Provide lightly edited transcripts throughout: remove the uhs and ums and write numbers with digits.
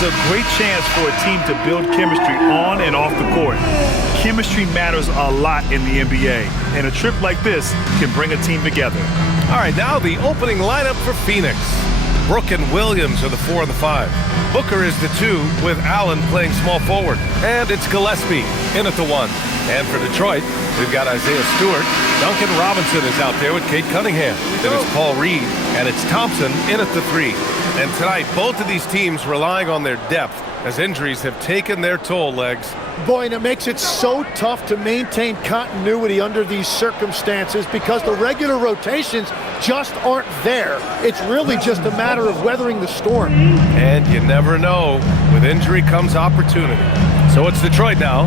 is a great chance for a team to build chemistry on and off the court. Chemistry matters a lot in the NBA, and a trip like this can bring a team together. All right, now the opening lineup for Phoenix. Brooke and Williams are the 4 and the 5. Booker is the 2, with Allen playing small forward. And it's Gillespie in at the 1. And for Detroit, we've got Isaiah Stewart. Duncan Robinson is out there with Kate Cunningham. Then it's Paul Reed, and it's Thompson in at the 3. And tonight, both of these teams relying on their depth as injuries have taken their toll, Legs. Boy, and it makes it so tough to maintain continuity under these circumstances because the regular rotations just aren't there. It's really just a matter of weathering the storm. And you never know. With injury comes opportunity. So it's Detroit now,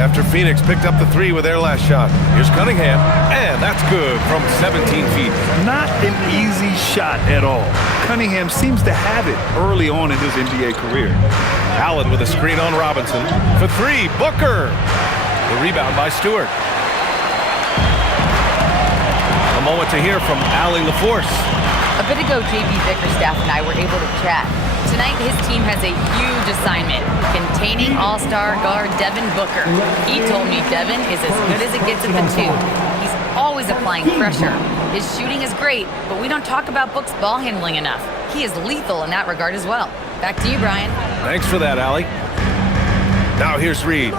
after Phoenix picked up the 3 with their last shot. Here's Cunningham, and that's good from 17 feet. Not an easy shot at all. Cunningham seems to have it early on in his NBA career. Allen with a screen on Robinson. For 3, Booker. The rebound by Stewart. A moment to hear from Allie LaForce. A bit ago, JB Bickerstaff and I were able to chat. Tonight, his team has a huge assignment, containing all-star guard Devin Booker. He told me Devin is as good as it gets at the 2. He's always applying pressure. His shooting is great, but we don't talk about Book's ball handling enough. He is lethal in that regard as well. Back to you, Brian. Thanks for that, Allie. Now here's Reed.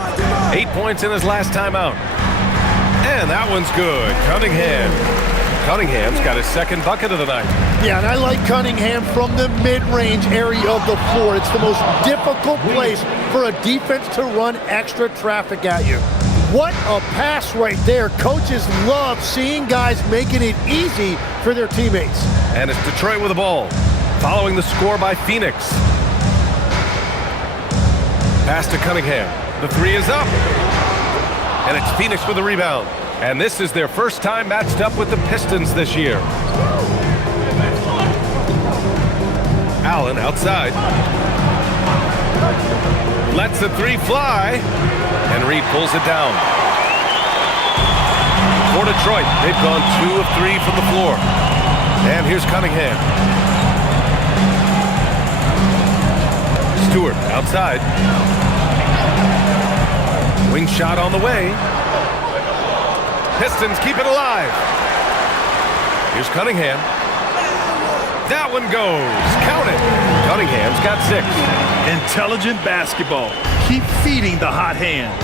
8 points in his last time out. And that one's good. Cunningham's got his second bucket of the night. Yeah, and I like Cunningham from the mid-range area of the floor. It's the most difficult place for a defense to run extra traffic at you. What a pass right there. Coaches love seeing guys making it easy for their teammates. And it's Detroit with the ball, following the score by Phoenix. Pass to Cunningham. The 3 is up. And it's Phoenix with the rebound. And this is their first time matched up with the Pistons this year. Allen outside. Lets the 3 fly. And Reed pulls it down. For Detroit, they've gone 2 of 3 from the floor. And here's Cunningham. Stewart outside. Wing shot on the way. Pistons keep it alive. Here's Cunningham. That one goes. Count it. Cunningham's got 6. Intelligent basketball. Keep feeding the hot hand.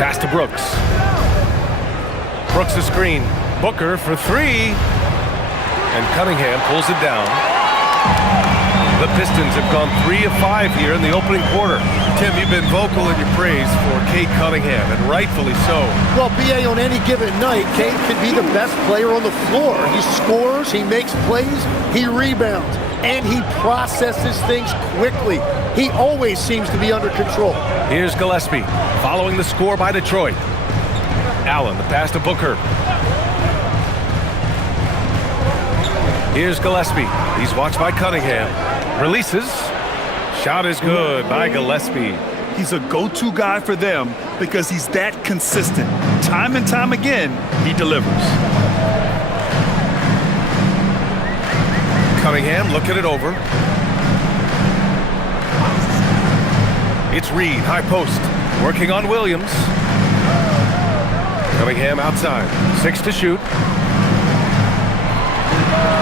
Pass to Brooks. Brooks a screen. Booker for 3. And Cunningham pulls it down. The Pistons have gone 3 of 5 here in the opening quarter. Tim, you've been vocal in your praise for Kate Cunningham, and rightfully so. Well, BA, on any given night, Kate could be the best player on the floor. He scores, he makes plays, he rebounds, and he processes things quickly. He always seems to be under control. Here's Gillespie, following the score by Detroit. Allen, the pass to Booker. Here's Gillespie. He's watched by Cunningham. Releases. Shot is good by Gillespie. He's a go-to guy for them because he's that consistent. Time and time again, he delivers. Cunningham looking it over. It's Reed, high post, working on Williams. Cunningham outside, 6 to shoot.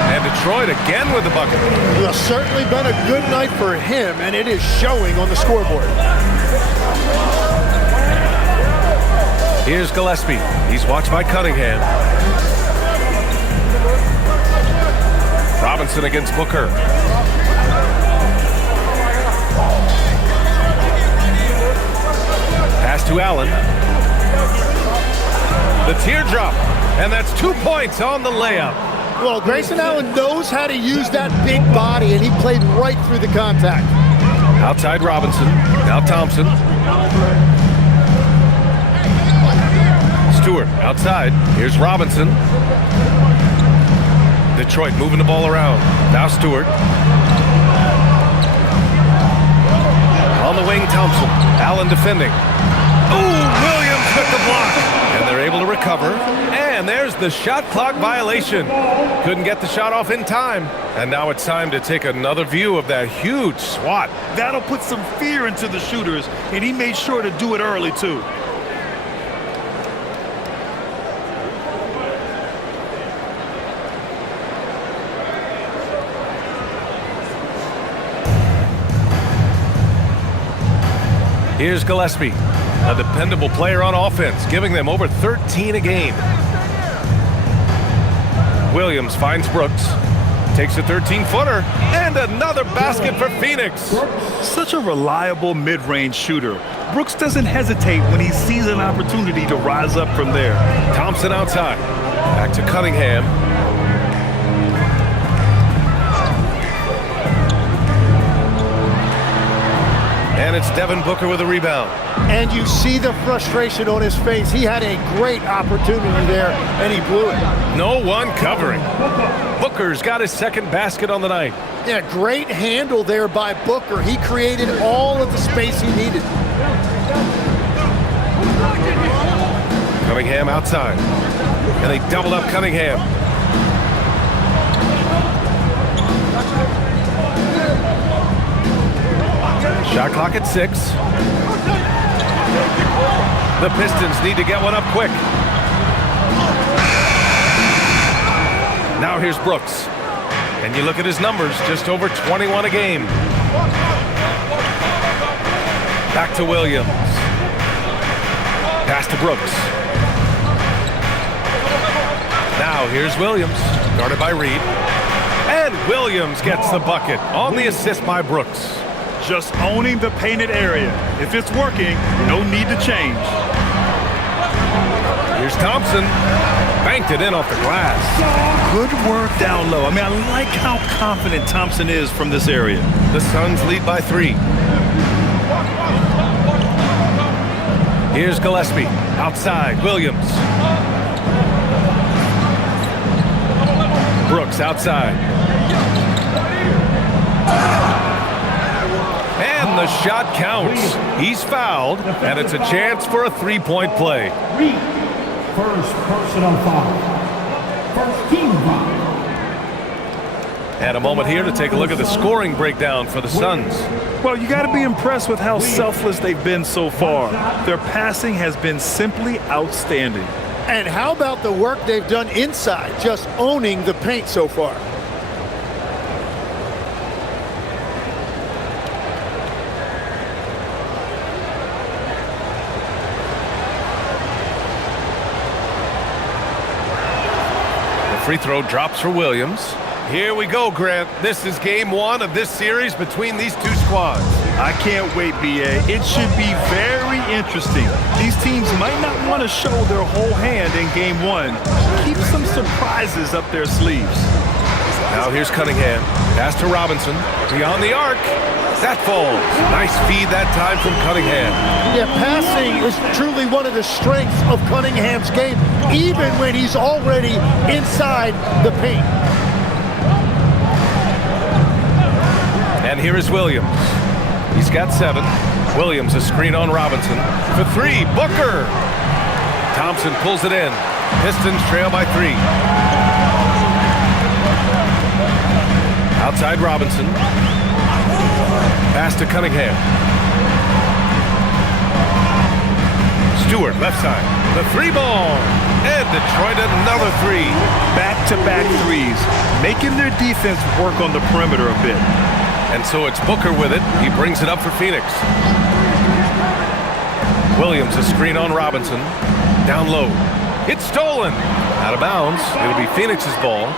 And Detroit again with the bucket. Well, certainly been a good night for him, and it is showing on the scoreboard. Here's Gillespie. He's watched by Cunningham. Robinson against Booker. Pass to Allen. The teardrop, and that's 2 points on the layup. Well, Grayson Allen knows how to use that big body, and he played right through the contact. Outside Robinson, now Thompson. Stewart outside, here's Robinson. Detroit moving the ball around, now Stewart. On the wing, Thompson, Allen defending. Ooh, Williams with the block, and they're able to recover. And there's the shot clock violation. Couldn't get the shot off in time. And now it's time to take another view of that huge swat. That'll put some fear into the shooters, and he made sure to do it early, too. Here's Gillespie, a dependable player on offense, giving them over 13 a game. Williams finds Brooks, takes a 13-footer, and another basket for Phoenix. Such a reliable mid-range shooter. Brooks doesn't hesitate when he sees an opportunity to rise up from there. Thompson outside, back to Cunningham. And it's Devin Booker with a rebound. And you see the frustration on his face. He had a great opportunity there, and he blew it. No one covering. Booker's got his second basket on the night. Yeah, great handle there by Booker. He created all of the space he needed. Cunningham outside. And they doubled up Cunningham. Shot clock at 6. The Pistons need to get one up quick. Now here's Brooks. And you look at his numbers, just over 21 a game. Back to Williams. Pass to Brooks. Now here's Williams, guarded by Reed. And Williams gets the bucket on the assist by Brooks. Just owning the painted area. If it's working, no need to change. Here's Thompson. Banked it in off the glass. Good work down low. I mean, I like how confident Thompson is from this area. The Suns lead by 3. Here's Gillespie. Outside, Williams. Brooks outside. And the shot counts. He's fouled, and it's a chance for a three-point play. First personal foul. First team foul. And a moment here to take a look at the scoring breakdown for the Suns. Well, you got to be impressed with how selfless they've been so far. Their passing has been simply outstanding. And how about the work they've done inside, just owning the paint so far? Free throw drops for Williams. Here we go, Grant. This is game 1 of this series between these two squads. I can't wait, BA. It should be very interesting. These teams might not want to show their whole hand in game 1. Keep some surprises up their sleeves. Now here's Cunningham. Pass to Robinson. Beyond the arc. That falls. Nice feed that time from Cunningham. Yeah, passing is truly one of the strengths of Cunningham's game, even when he's already inside the paint. And here is Williams. He's got 7. Williams a screen on Robinson. For 3, Booker. Thompson pulls it in. Pistons trail by 3. Outside Robinson. Pass to Cunningham. Stewart, left side. The 3-ball. And Detroit another 3. Back-to-back threes, making their defense work on the perimeter a bit. And so it's Booker with it. He brings it up for Phoenix. Williams a screen on Robinson. Down low. It's stolen. Out of bounds. It'll be Phoenix's ball.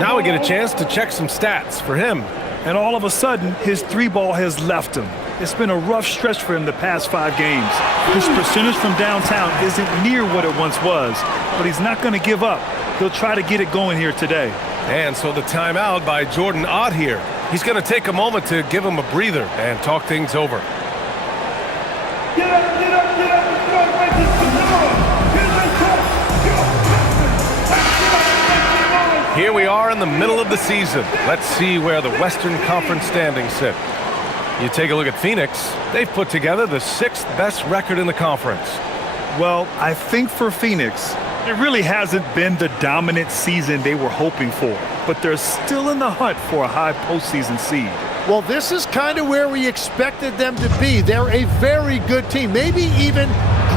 Now we get a chance to check some stats for him. And all of a sudden, his 3-ball has left him. It's been a rough stretch for him the past 5 games. His percentage from downtown isn't near what it once was, but he's not going to give up. He'll try to get it going here today. And so the timeout by Jordan Ott here. He's going to take a moment to give him a breather and talk things over. Get up, get up, get up. Here we are in the middle of the season. Let's see where the Western Conference standings sit. You take a look at Phoenix. They've put together the 6th best record in the conference. Well, I think for Phoenix, it really hasn't been the dominant season they were hoping for, but they're still in the hunt for a high postseason seed. Well, this is kind of where we expected them to be. They're a very good team, maybe even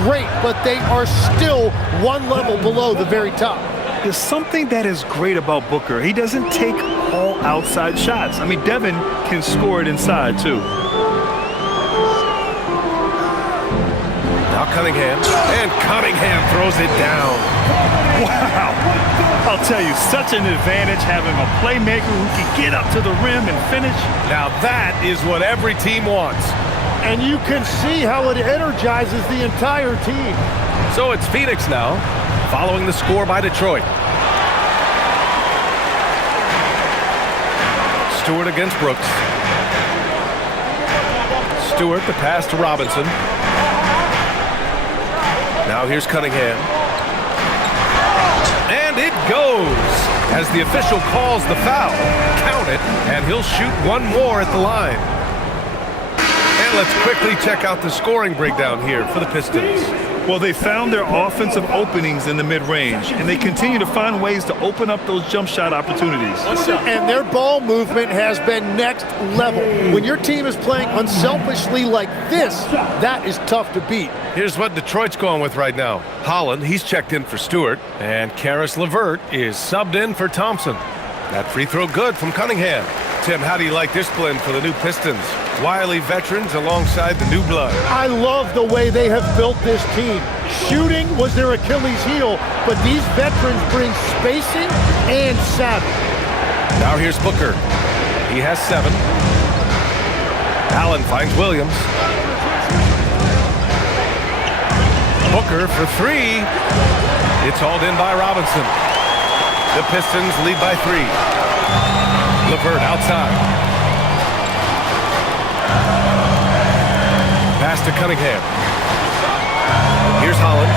great, but they are still one level below the very top. There's something that is great about Booker. He doesn't take all outside shots. I mean, Devin can score it inside, too. Now Cunningham, and Cunningham throws it down. Wow. I'll tell you, such an advantage having a playmaker who can get up to the rim and finish. Now that is what every team wants. And you can see how it energizes the entire team. So it's Phoenix now, following the score by Detroit. Stewart against Brooks. Stewart, the pass to Robinson. Now here's Cunningham. And it goes! As the official calls the foul, count it, and he'll shoot one more at the line. And let's quickly check out the scoring breakdown here for the Pistons. Well, they found their offensive openings in the mid-range, and they continue to find ways to open up those jump shot opportunities. And their ball movement has been next level. When your team is playing unselfishly like this, that is tough to beat. Here's what Detroit's going with right now. Holland, he's checked in for Stewart, and Karis LeVert is subbed in for Thompson. That free throw good from Cunningham. Tim, how do you like this blend for the new Pistons? Wily veterans alongside the new blood. I love the way they have built this team. Shooting was their Achilles heel, but these veterans bring spacing and savvy. Now here's Booker. He has 7. Allen finds Williams. Booker for 3. It's hauled in by Robinson. The Pistons lead by 3. LeVert outside. Pass to Cunningham. Here's Holland.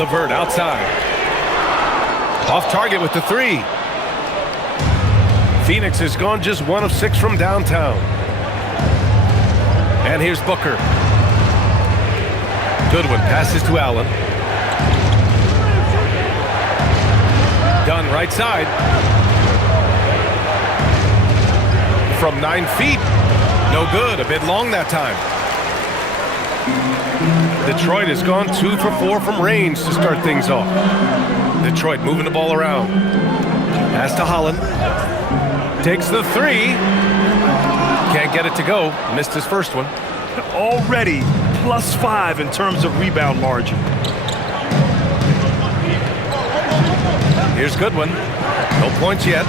LeVert outside. Off target with the 3. Phoenix has gone just 1 of 6 from downtown. And here's Booker. Goodwin passes to Allen. Dunn right side. From 9 feet. No good. A bit long that time. Detroit has gone 2 for 4 from range to start things off. Detroit moving the ball around. Pass to Holland. Takes the 3. Can't get it to go. Missed his first one. Already +5 in terms of rebound margin. Here's Goodwin. No points yet.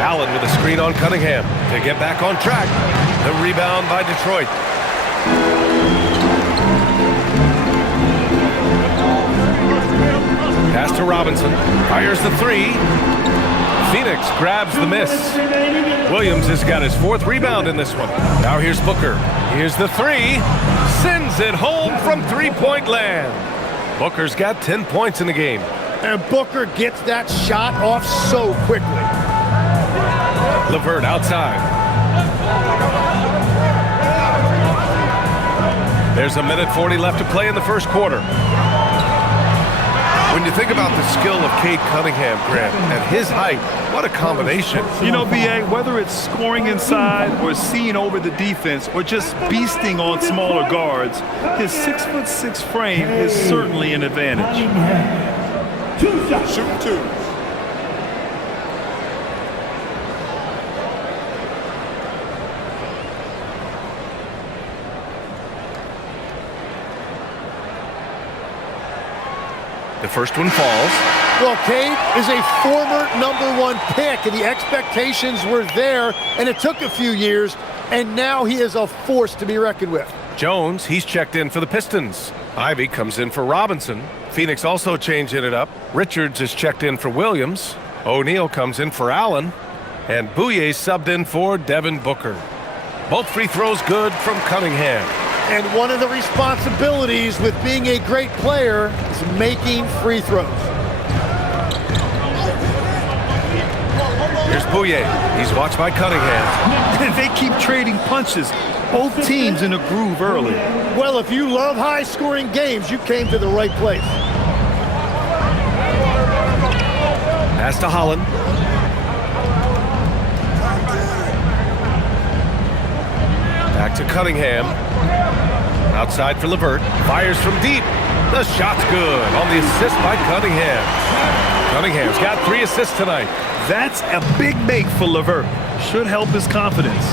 Allen with a screen on Cunningham to get back on track. The rebound by Detroit. Pass to Robinson. Fires the 3. Phoenix grabs the miss. Williams has got his 4th rebound in this one. Now here's Booker. Here's the 3. Sends it home from 3-point land. Booker's got 10 points in the game. And Booker gets that shot off so quickly. LeVert outside. There's a minute 40 left to play in the first quarter. When you think about the skill of Cade Cunningham, Grant, and his height, what a combination. You know, B.A., whether it's scoring inside or seeing over the defense or just beasting on smaller guards, his 6'6" frame is certainly an advantage. Shoot 2. The first one falls. Well, Cade is a former #1 pick, and the expectations were there, and it took a few years, and now he is a force to be reckoned with. Jones, he's checked in for the Pistons. Ivy comes in for Robinson. Phoenix also changing it up. Richards is checked in for Williams. O'Neal comes in for Allen. And Bouye subbed in for Devin Booker. Both free throws good from Cunningham. And one of the responsibilities with being a great player is making free throws. Here's Bouye. He's watched by Cunningham. They keep trading punches. Both teams in a groove early. Well, if you love high-scoring games, you came to the right place. Pass to Holland. Back to Cunningham. Outside for LeVert. Fires from deep. The shot's good on the assist by Cunningham. Cunningham's got 3 assists tonight. That's a big make for LeVert. Should help his confidence.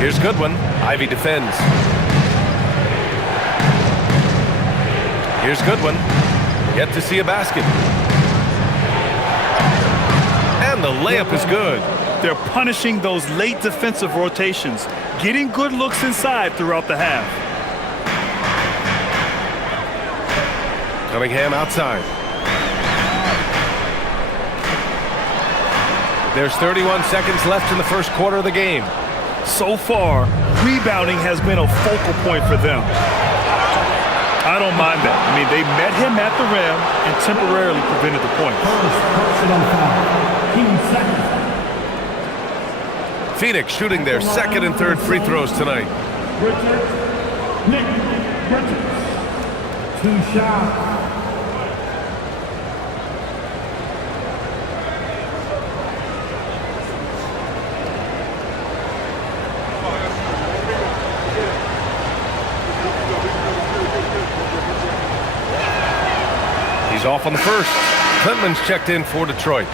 Here's Goodwin. Ivy defends. Here's Goodwin. Yet to see a basket. And the layup is good. They're punishing those late defensive rotations, getting good looks inside throughout the half. Cunningham outside. There's 31 seconds left in the first quarter of the game. So far, rebounding has been a focal point for them. I don't mind that. I mean, they met him at the rim and temporarily prevented the point. Phoenix shooting their second and third free throws tonight. Nick Richards. 2 shots. He's off on the first. Clinton's checked in for Detroit.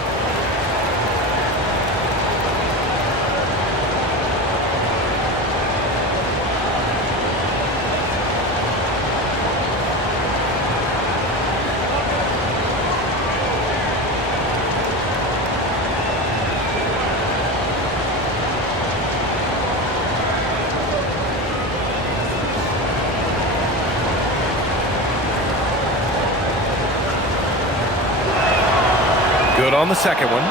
Good on the second one.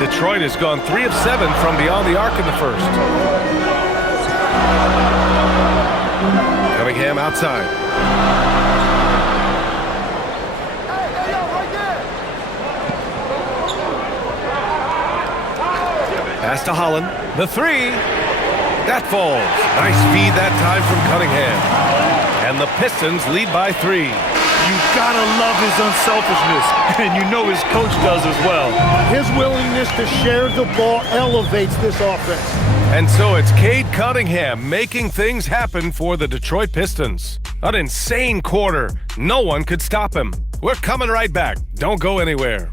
Detroit has gone 3 of 7 from beyond the arc in the first. Cunningham outside. Pass to Holland. The 3. That falls. Nice feed that time from Cunningham. And the Pistons lead by 3. You gotta love his unselfishness, and you know his coach does as well. His willingness to share the ball elevates this offense. And so it's Cade Cunningham making things happen for the Detroit Pistons. An insane quarter. No one could stop him. We're coming right back. Don't go anywhere.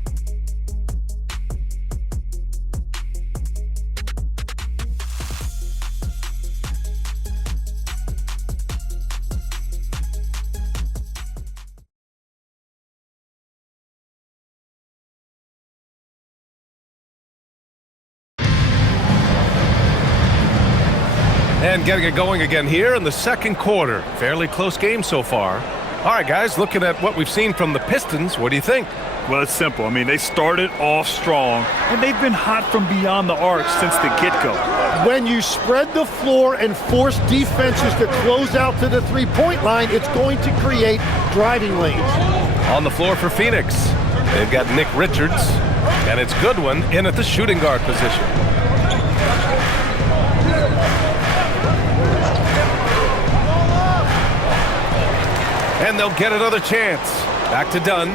And getting it going again here in the second quarter. Fairly close game so far. All right, guys, looking at what we've seen from the Pistons, what do you think? Well, it's simple. I mean, they started off strong, and they've been hot from beyond the arc since the get-go. When you spread the floor and force defenses to close out to the three-point line, it's going to create driving lanes. On the floor for Phoenix, they've got Nick Richards, and it's Goodwin in at the shooting guard position. And they'll get another chance. Back to Dunn.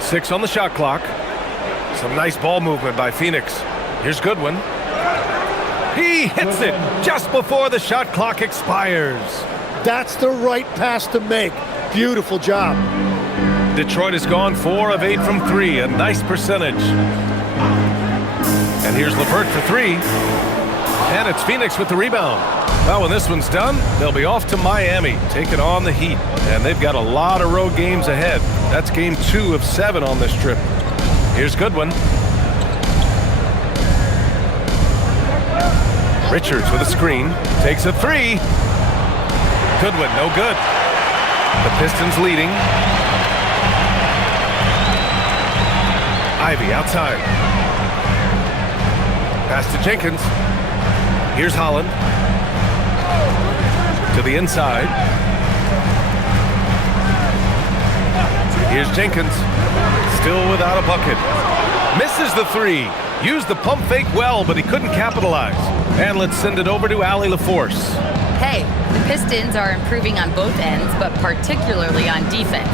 Six on the shot clock. Some nice ball movement by Phoenix. Here's Goodwin. He hits it just before the shot clock expires. That's the right pass to make. Beautiful job. Detroit has gone 4 of 8 from 3. A nice percentage. And here's LeVert for 3. And it's Phoenix with the rebound. Well, when this one's done, they'll be off to Miami, taking on the Heat. And they've got a lot of road games ahead. That's game 2 of 7 on this trip. Here's Goodwin. Richards with a screen. Takes a 3. Goodwin, no good. The Pistons leading. Ivy outside. Pass to Jenkins. Here's Holland. To the inside. Here's Jenkins. Still without a bucket. Misses the three. Used the pump fake well, but he couldn't capitalize. And let's send it over to Allie LaForce. Hey, the Pistons are improving on both ends, but particularly on defense.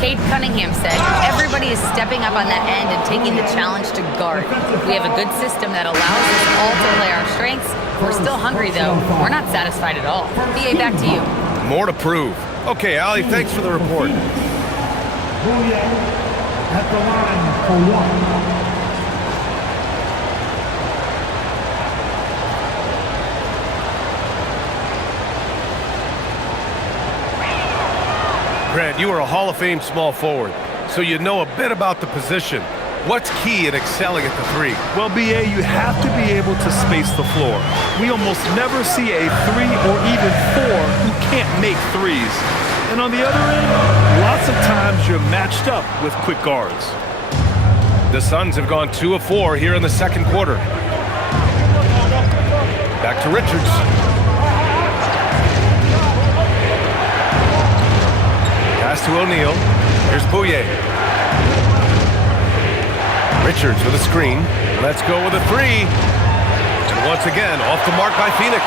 Cade Cunningham said, everybody is stepping up on that end and taking the challenge to guard. We have a good system that allows us all to play our strengths. We're still hungry, though. We're not satisfied at all. BA, back to you. More to prove. Okay, Allie, thanks for the report. At the line for one. Grant, you are a Hall of Fame small forward, so you know a bit about the position. What's key in excelling at the three? Well, BA, you have to be able to space the floor. We almost never see a 3 or even 4 who can't make threes. And on the other end, lots of times you're matched up with quick guards. The Suns have gone 2 of 4 here in the second quarter. Back to Richards. Pass to O'Neal. Here's Bouye. Richards with a screen. Let's go with a 3. And once again, off the mark by Phoenix.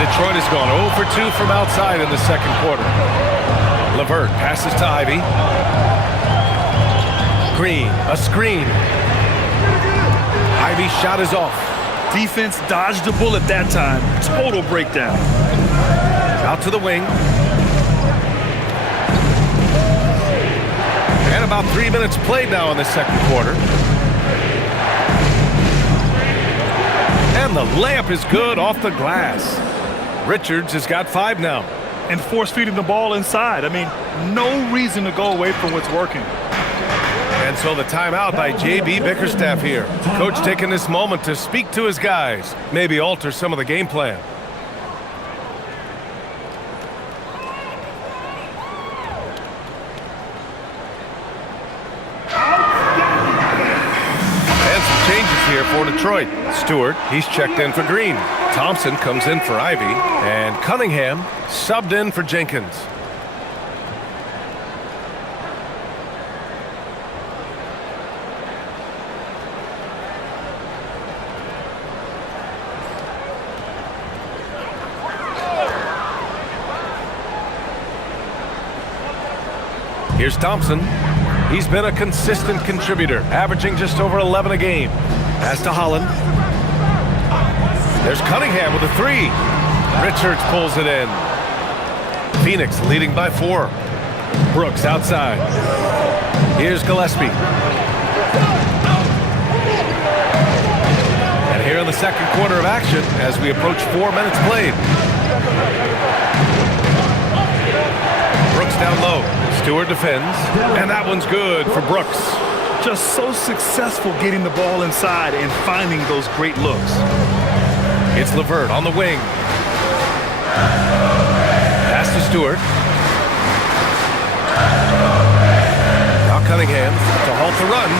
Detroit has gone 0 for 2 from outside in the second quarter. LeVert passes to Ivy. Green, a screen. Ivy's shot is off. Defense dodged a bullet that time. Total breakdown. Out to the wing. And about 3 minutes played now in the second quarter. And the layup is good off the glass. Richards has got 5 now. And force feeding the ball inside. I mean, no reason to go away from what's working. And so the timeout by J.B. Bickerstaff here. Coach taking this moment to speak to his guys. Maybe alter some of the game plan. And some changes here for Detroit. Stewart, he's checked in for Green. Thompson comes in for Ivy. And Cunningham subbed in for Jenkins. Here's Thompson. He's been a consistent contributor, averaging just over 11 a game. Pass to Holland. There's Cunningham with a 3. Richards pulls it in. Phoenix leading by 4. Brooks outside. Here's Gillespie. And here in the second quarter of action as we approach 4 minutes played. Brooks down low. Stewart defends, and that one's good for Brooks. Just so successful getting the ball inside and finding those great looks. It's LeVert on the wing. Pass to Stewart. Now Cunningham to halt the run.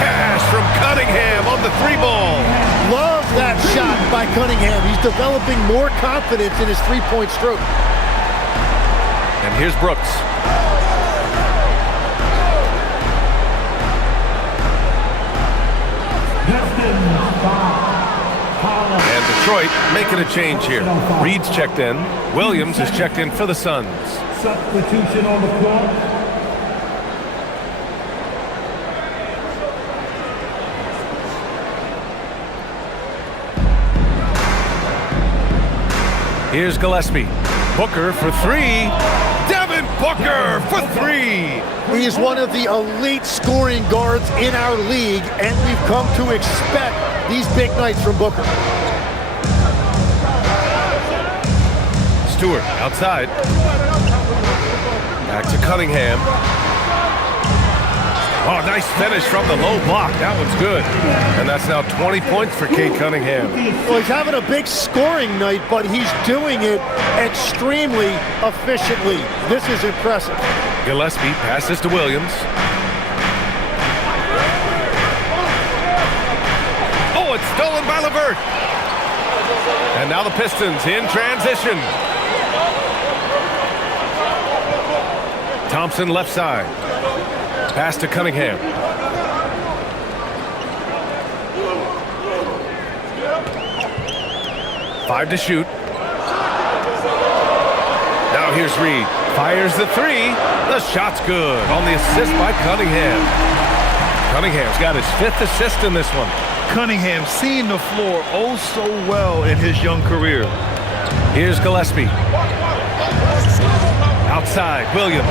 Cash from Cunningham on the 3-ball. Love that shot by Cunningham. He's developing more confidence in his three-point stroke. And here's Brooks. And Detroit making a change here. Reed's checked in. Williams is checked in for the Suns. Substitution on the floor. Here's Gillespie. Booker for 3. Devin Booker for 3. He is one of the elite scoring guards in our league, and we've come to expect these big nights from Booker. Stewart outside. Back to Cunningham. Oh, nice finish from the low block. That one's good. And that's now 20 points for Cade Cunningham. Well, he's having a big scoring night, but he's doing it extremely efficiently. This is impressive. Gillespie passes to Williams. Oh, it's stolen by LeVert. And now the Pistons in transition. Thompson left side. Pass to Cunningham. Five to shoot. Now here's Reed. Fires the three. The shot's good on the assist by Cunningham. Cunningham's got his 5th assist in this one. Cunningham seeing the floor oh so well in his young career. Here's Gillespie. Outside, Williams.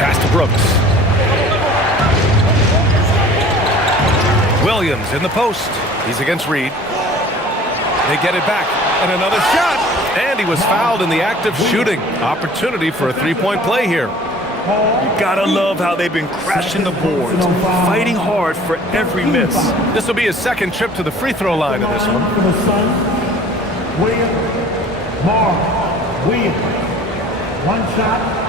Pass to Brooks. Williams in the post. He's against Reed. They get it back. And another shot. And he was fouled in the act of shooting. Opportunity for a three-point play here. You gotta love how they've been crashing the boards, fighting hard for every miss. This will be his 2nd trip to the free throw line in this one. For the Suns, Williams. 1 shot.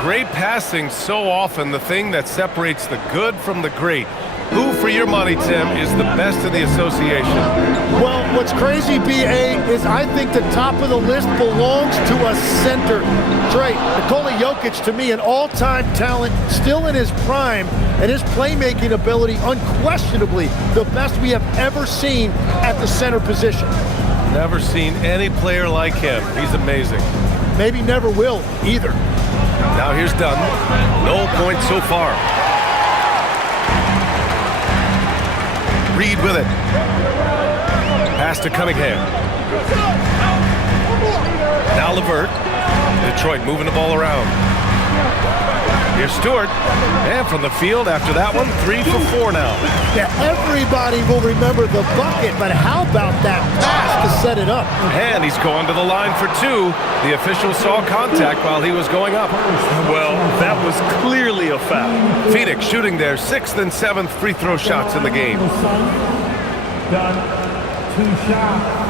Great passing, so often the thing that separates the good from the great. Who, for your money, Tim, is the best in the association? Well, what's crazy, B.A., is I think the top of the list belongs to a center. Trey, Nikola Jokic, to me, an all-time talent, still in his prime, and his playmaking ability, unquestionably, the best we have ever seen at the center position. Never seen any player like him. He's amazing. Maybe never will, either. Now here's Dunn. No points so far. Reed with it. Pass to Cunningham. Now LeVert. Detroit moving the ball around. Here's Stewart. And from the field after that one, 3 for 4 now. Yeah, everybody will remember the bucket, but how about that pass to set it up? And he's going to the line for 2. The official saw contact while he was going up. Well, that was clearly a foul. Phoenix shooting their 6th and 7th free throw shots in the game. For the Suns, done 2 shots.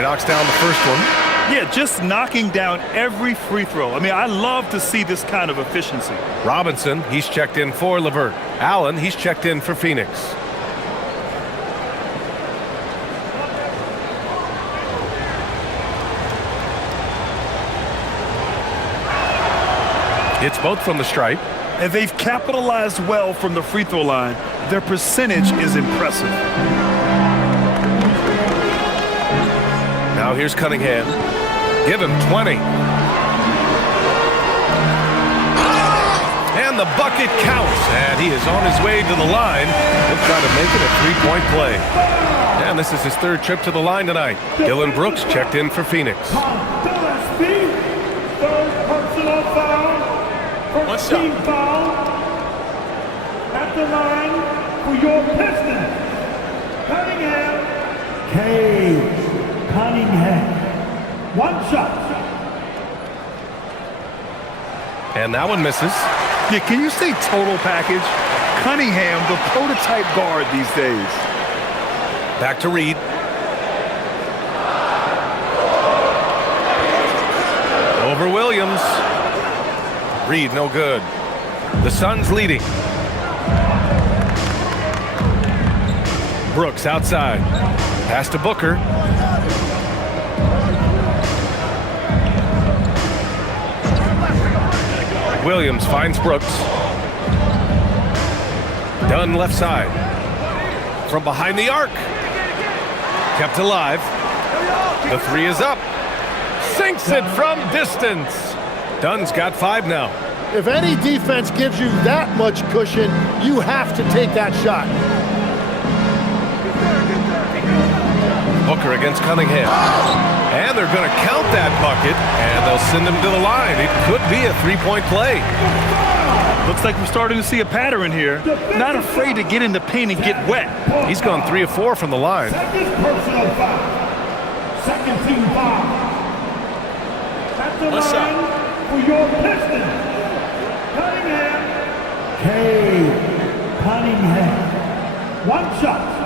Knocks down the first one. Yeah, just knocking down every free throw. I mean, I love to see this kind of efficiency. Robinson, he's checked in for LeVert. Allen, he's checked in for Phoenix. It's both from the stripe. And they've capitalized well from the free throw line. Their percentage is impressive. Now here's Cunningham. Give him 20. And the bucket counts. And he is on his way to the line. He'll try to make it a three-point play. And this is his 3rd trip to the line tonight. Dylan Brooks checked in for Phoenix. Gillespie, 3rd personal foul. 1 team foul. At the line for your Pistons. Cunningham. Cunningham. 1 shot. And that one misses. Yeah, can you say total package? Cunningham, the prototype guard these days. Back to Reed. Over Williams. Reed, no good. The Suns leading. Brooks outside. Pass to Booker. Williams finds Brooks. Dunn left side. From behind the arc. Kept alive. The 3 is up. Sinks it from distance. Dunn's got 5 now. If any defense gives you that much cushion, you have to take that shot. Booker against Cunningham. And they're going to count that bucket, and they'll send him to the line. It could be a three-point play. Looks like we're starting to see a pattern here. Not afraid to get in the paint and get wet. He's gone 3 of 4 from the line. Second personal foul. Second team foul. At the line for your Pistons. Cunningham. Cunningham. One shot.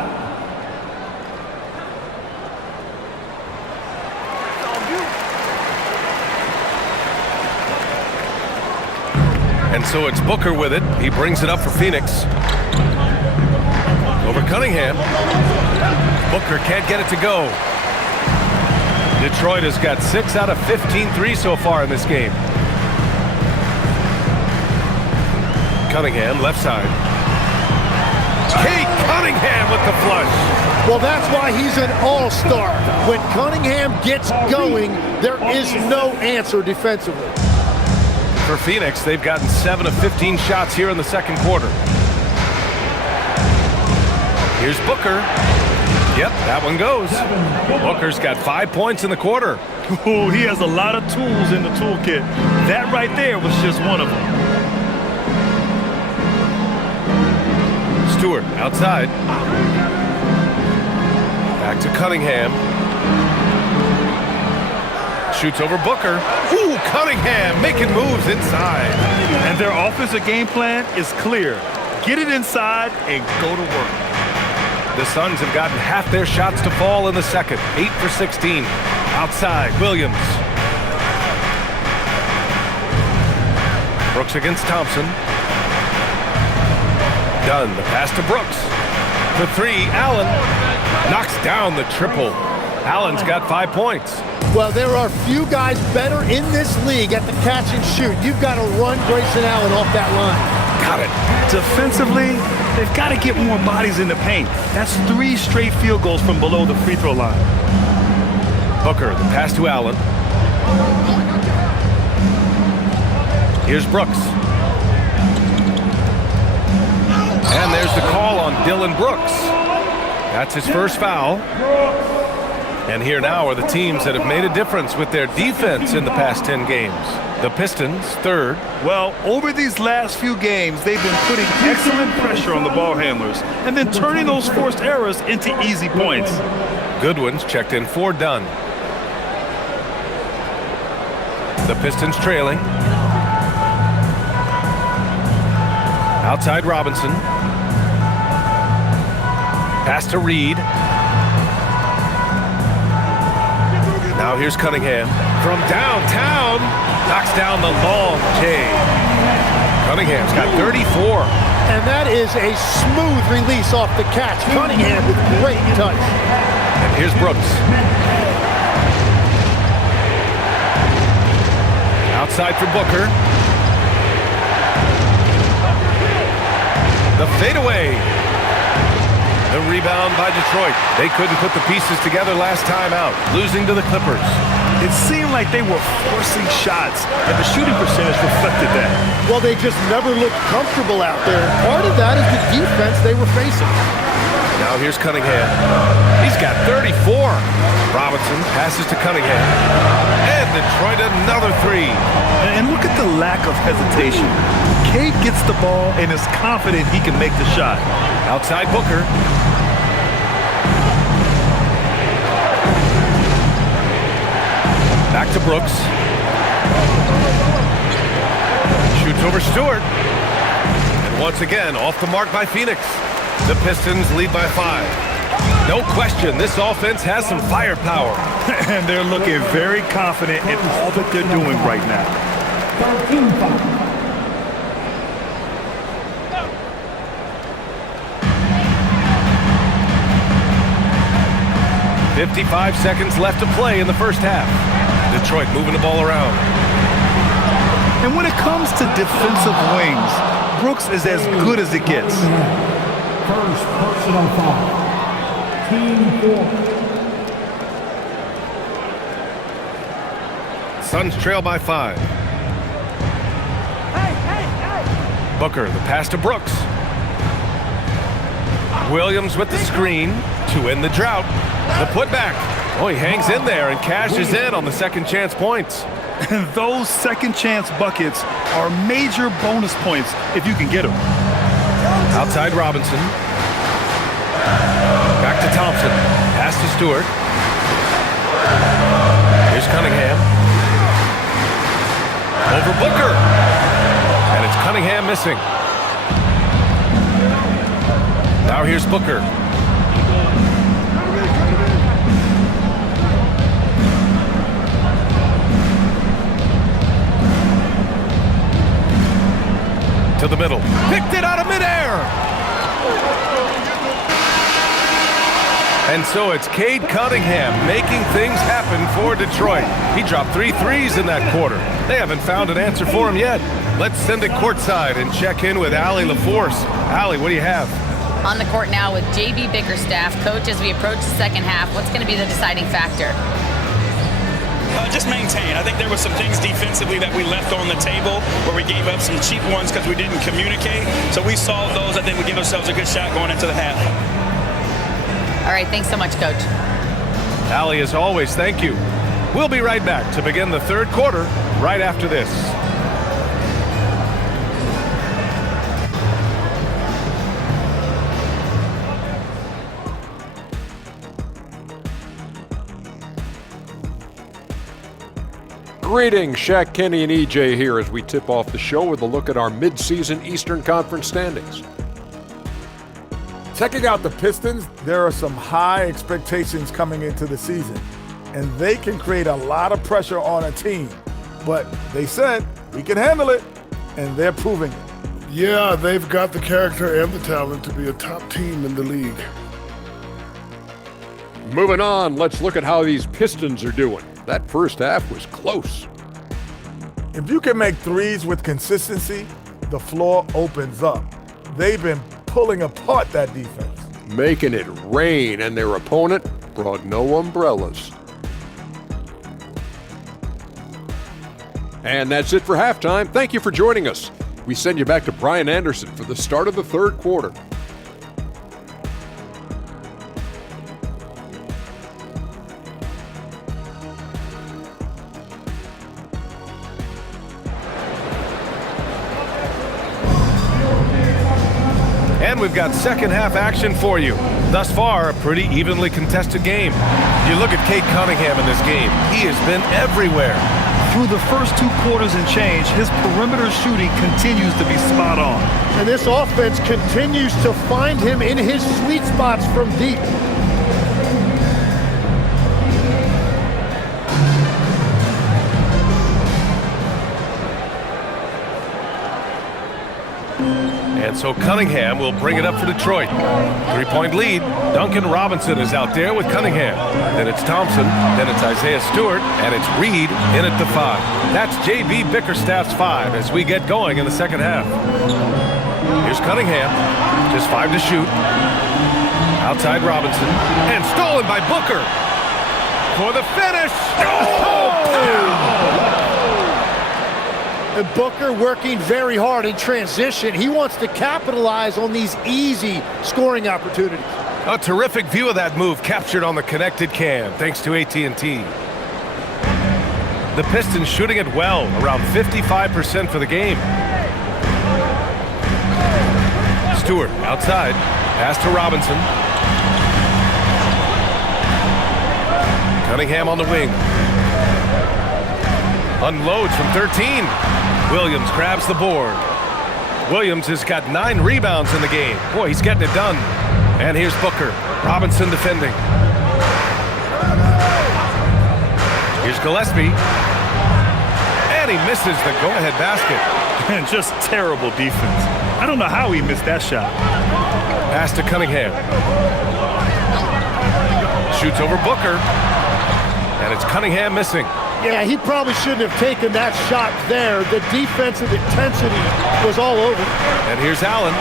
And so it's Booker with it. He brings it up for Phoenix. Over Cunningham. Booker can't get it to go. Detroit has got 6 out of 15 threes so far in this game. Cunningham, left side. Kate Cunningham with the flush. Well, that's why he's an all-star. When Cunningham gets going, there is no answer defensively. For Phoenix, they've gotten 7 of 15 shots here in the second quarter. Here's Booker. Yep, that one goes. Booker's got 5 points in the quarter. Oh, he has a lot of tools in the toolkit. That right there was just one of them. Stewart outside. Back to Cunningham. Shoots over Booker. Ooh, Cunningham making moves inside. And their offensive game plan is clear. Get it inside and go to work. The Suns have gotten half their shots to fall in the second. 8 for 16. Outside, Williams. Brooks against Thompson. Dunn, the pass to Brooks. The 3, Allen. Knocks down the triple. Allen's got 5 points. Well, there are few guys better in this league at the catch and shoot. You've got to run Grayson Allen off that line. Got it. Defensively, they've got to get more bodies in the paint. That's 3 straight field goals from below the free throw line. Booker, the pass to Allen. Here's Brooks. And there's the call on Dylan Brooks. That's his first foul. And here now are the teams that have made a difference with their defense in the past 10 games. The Pistons, third. Well, over these last few games, they've been putting excellent pressure on the ball handlers and then turning those forced errors into easy points. Goodwin's checked in for Dunn. The Pistons trailing. Outside Robinson. Pass to Reed. Now here's Cunningham. From downtown, knocks down the long J. Cunningham's got 34. And that is a smooth release off the catch. Cunningham with great touch. And here's Brooks. Outside for Booker. The fadeaway. The rebound by Detroit. They couldn't put the pieces together last time out, losing to the Clippers. It seemed like they were forcing shots, and the shooting percentage reflected that. Well, they just never looked comfortable out there. Part of that is the defense they were facing. Now here's Cunningham. He's got 34. Robinson passes to Cunningham. And Detroit another 3. And look at the lack of hesitation. Cade gets the ball and is confident he can make the shot. Outside Booker. Back to Brooks. Shoots over Stewart. And once again, off the mark by Phoenix. The Pistons lead by 5. No question, this offense has some firepower. And they're looking very confident in all that they're doing right now. 13 foul. 55 seconds left to play in the first half. Detroit moving the ball around. And when it comes to defensive wings, Brooks is as good as it gets. First personal foul. Team 4. Suns trail by 5. Booker, the pass to Brooks. Williams with the screen to end the drought. The putback. Oh, he hangs in there and cashes in on the second chance points. And those second chance buckets are major bonus points if you can get them. Outside Robinson. Back to Thompson. Pass to Stewart. Here's Cunningham. Over Booker. And it's Cunningham missing. Now here's Booker. To the middle. Picked it out of midair. And so it's Cade Cunningham making things happen for Detroit. He dropped 3 threes in that quarter. They haven't found an answer for him yet. Let's send it courtside and check in with Allie LaForce. Allie, what do you have? On the court now with JB Bickerstaff. Coach, as we approach the second half, what's going to be the deciding factor? Just maintain. I think there were some things defensively that we left on the table where we gave up some cheap ones because we didn't communicate. So we solved those. I think we give ourselves a good shot going into the half. All right, thanks so much, Coach. Allie, as always, thank you. We'll be right back to begin the third quarter right after this. Greetings, Shaq, Kenny, and EJ here as we tip off the show with a look at our mid-season Eastern Conference standings. Checking out the Pistons, there are some high expectations coming into the season, and they can create a lot of pressure on a team. But they said, we can handle it, and they're proving it. Yeah, they've got the character and the talent to be a top team in the league. Moving on, let's look at how these Pistons are doing. That first half was close. If you can make threes with consistency, the floor opens up. They've been pulling apart that defense. Making it rain, and their opponent brought no umbrellas. And that's it for halftime. Thank you for joining us. We send you back to Brian Anderson for the start of the third quarter. And we've got second half action for you. Thus far, a pretty evenly contested game. You look at Cade Cunningham in this game. He has been everywhere. Through the first 2 quarters and change, his perimeter shooting continues to be spot on. And this offense continues to find him in his sweet spots from deep. And so Cunningham will bring it up for Detroit. 3-point lead. Duncan Robinson is out there with Cunningham. Then it's Thompson. Then it's Isaiah Stewart. And it's Reed in at the 5. That's JB Bickerstaff's 5 as we get going in the second half. Here's Cunningham. Just 5 to shoot. Outside Robinson. And stolen by Booker. For the finish. Oh! And Booker working very hard in transition. He wants to capitalize on these easy scoring opportunities. A terrific view of that move captured on the connected cam, thanks to AT&T. The Pistons shooting it well, around 55% for the game. Stewart outside, pass to Robinson. Cunningham on the wing. Unloads from 13. Williams grabs the board. Williams has got 9 rebounds in the game. Boy, he's getting it done. And here's Booker. Robinson defending. Here's Gillespie. And he misses the go-ahead basket. And just terrible defense. I don't know how he missed that shot. Pass to Cunningham. Shoots over Booker. And it's Cunningham missing. Yeah, he probably shouldn't have taken that shot there. The defensive intensity was all over. And here's Allen.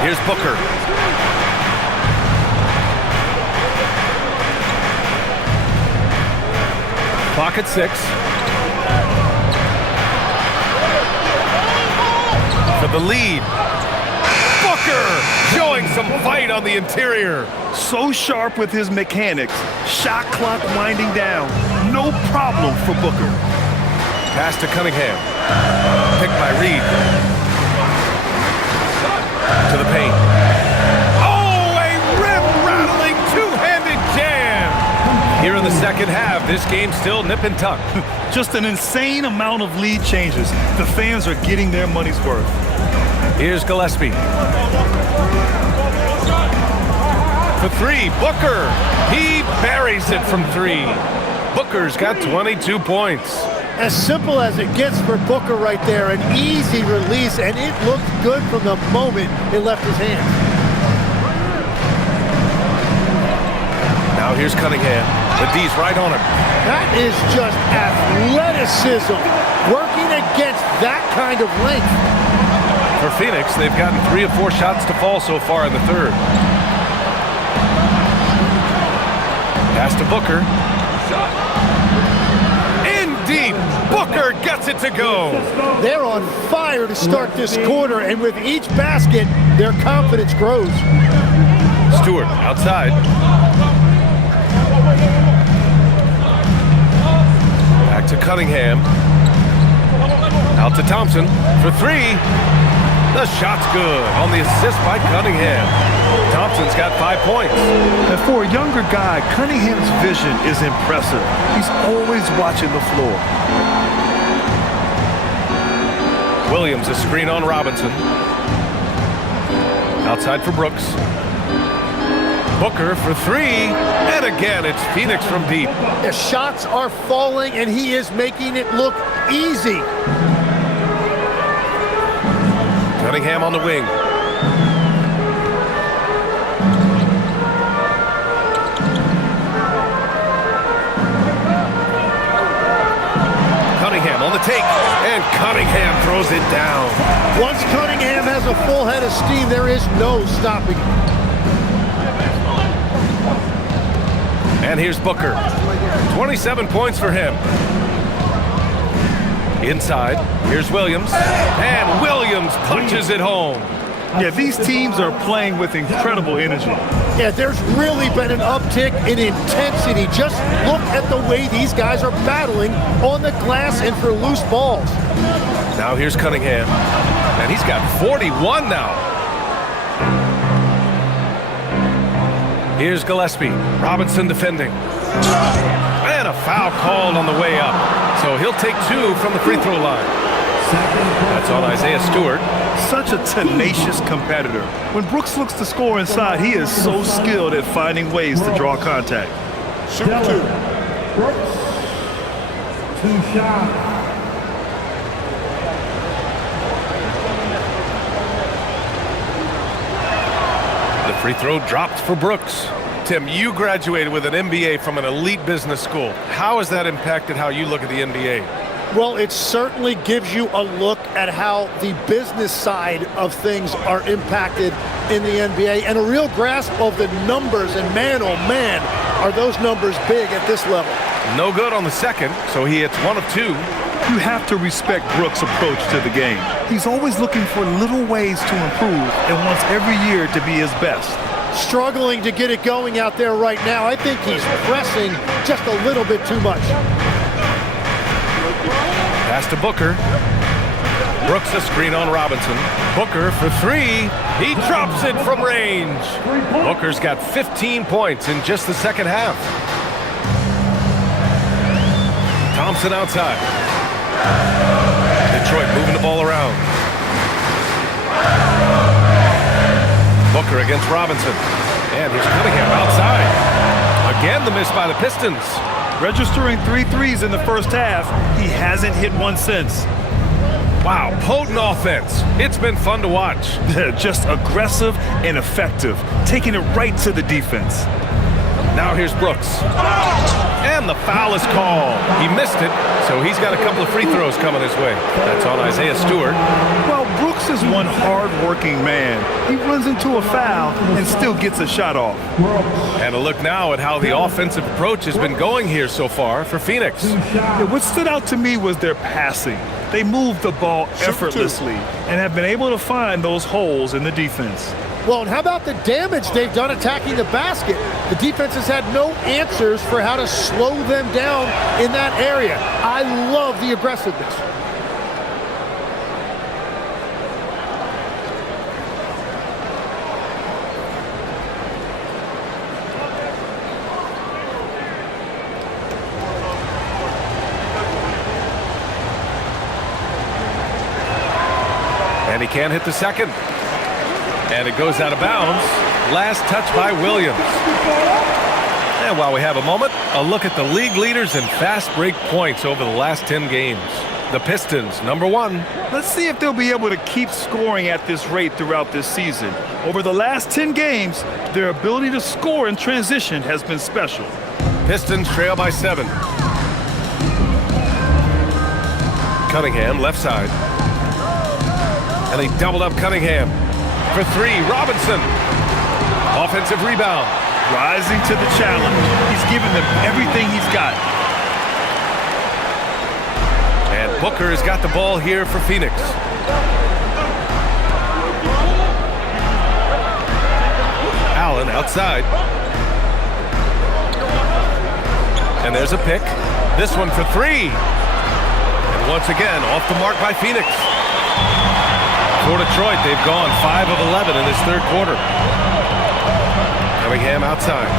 Here's Booker. Clock at 6. For the lead. Booker showing some fight on the interior. So sharp with his mechanics. Shot clock winding down. no problem for Booker. Pass to Cunningham. Picked by Reed. To the paint. Oh, a rim-rattling two-handed jam! Here in the second half, this game's still nip and tuck. Just an insane amount of lead changes. The fans are getting their money's worth. Here's Gillespie. For three, Booker. He buries it from three. Booker's got 22 points. As simple as it gets for Booker right there, an easy release, and it looked good from the moment it left his hands. Now here's Cunningham. The D's right on him. That is just athleticism, working against that kind of length. For Phoenix, they've gotten 3 of 4 shots to fall so far in the third. Pass to Booker. In deep. Booker gets it to go. They're on fire to start this quarter, and with each basket, their confidence grows. Stewart outside. Back to Cunningham. Out to Thompson for three. The shot's good on the assist by Cunningham. Thompson's got 5 points. And for a younger guy, Cunningham's vision is impressive. He's always watching the floor. Williams, a screen on Robinson. Outside for Brooks. Booker for three. And again, it's Phoenix from deep. The shots are falling, and he is making it look easy. Cunningham on the wing. Cunningham on the take, and Cunningham throws it down. Once Cunningham has a full head of steam, there is no stopping him. And here's Booker. 27 points for him. Inside, here's Williams, and Williams punches it home. Yeah, these teams are playing with incredible energy. Yeah, there's really been an uptick in intensity. Just look at the way these guys are battling on the glass and for loose balls. Now here's Cunningham, and he's got 41 now. Here's Gillespie. Robinson defending. And a foul called on the way up. So he'll take 2 from the free throw line. That's on Isaiah Stewart. Such a tenacious competitor. When Brooks looks to score inside, he is so skilled at finding ways to draw contact. Shoot 2. Brooks. 2 shots. The free throw dropped for Brooks. Tim, you graduated with an MBA from an elite business school. How has that impacted how you look at the NBA? Well, it certainly gives you a look at how the business side of things are impacted in the NBA and a real grasp of the numbers. And man, oh man, are those numbers big at this level. No good on the second, so he hits 1 of 2. You have to respect Brooks' approach to the game. He's always looking for little ways to improve and wants every year to be his best. Struggling to get it going out there right now. I think he's pressing just a little bit too much. Pass to Booker. Brooks a screen on Robinson. Booker for 3. He drops it from range. Booker's got 15 points in just the second half. Thompson outside. Detroit moving the ball around. Booker against Robinson. And here's Cunningham outside. Again, the miss by the Pistons. Registering 3 threes in the first half, he hasn't hit one since. Wow, potent offense. It's been fun to watch. Just aggressive and effective, taking it right to the defense. Now here's Brooks. And the foul is called. He missed it, so he's got a couple of free throws coming his way. That's on Isaiah Stewart. Well, Brooks is one hard-working man. He runs into a foul and still gets a shot off. And a look now at how the offensive approach has been going here so far for Phoenix. Yeah, what stood out to me was their passing. They move the ball effortlessly and have been able to find those holes in the defense. Well, and how about the damage they've done attacking the basket? The defense has had no answers for how to slow them down in that area. I love the aggressiveness. And he can't hit the second. And it goes out of bounds. Last touch by Williams. And while we have a moment, a look at the league leaders in fast break points over the last 10 games. The Pistons, number 1. Let's see if they'll be able to keep scoring at this rate throughout this season. Over the last 10 games, their ability to score in transition has been special. Pistons trail by 7. Cunningham, left side. And they doubled up Cunningham. For 3, Robinson. Offensive rebound. Rising to the challenge. He's given them everything he's got. And Booker has got the ball here for Phoenix. Allen outside. And there's a pick. This one for 3. And once again, off the mark by Phoenix. For Detroit, they've gone 5 of 11 in this third quarter. Cunningham outside.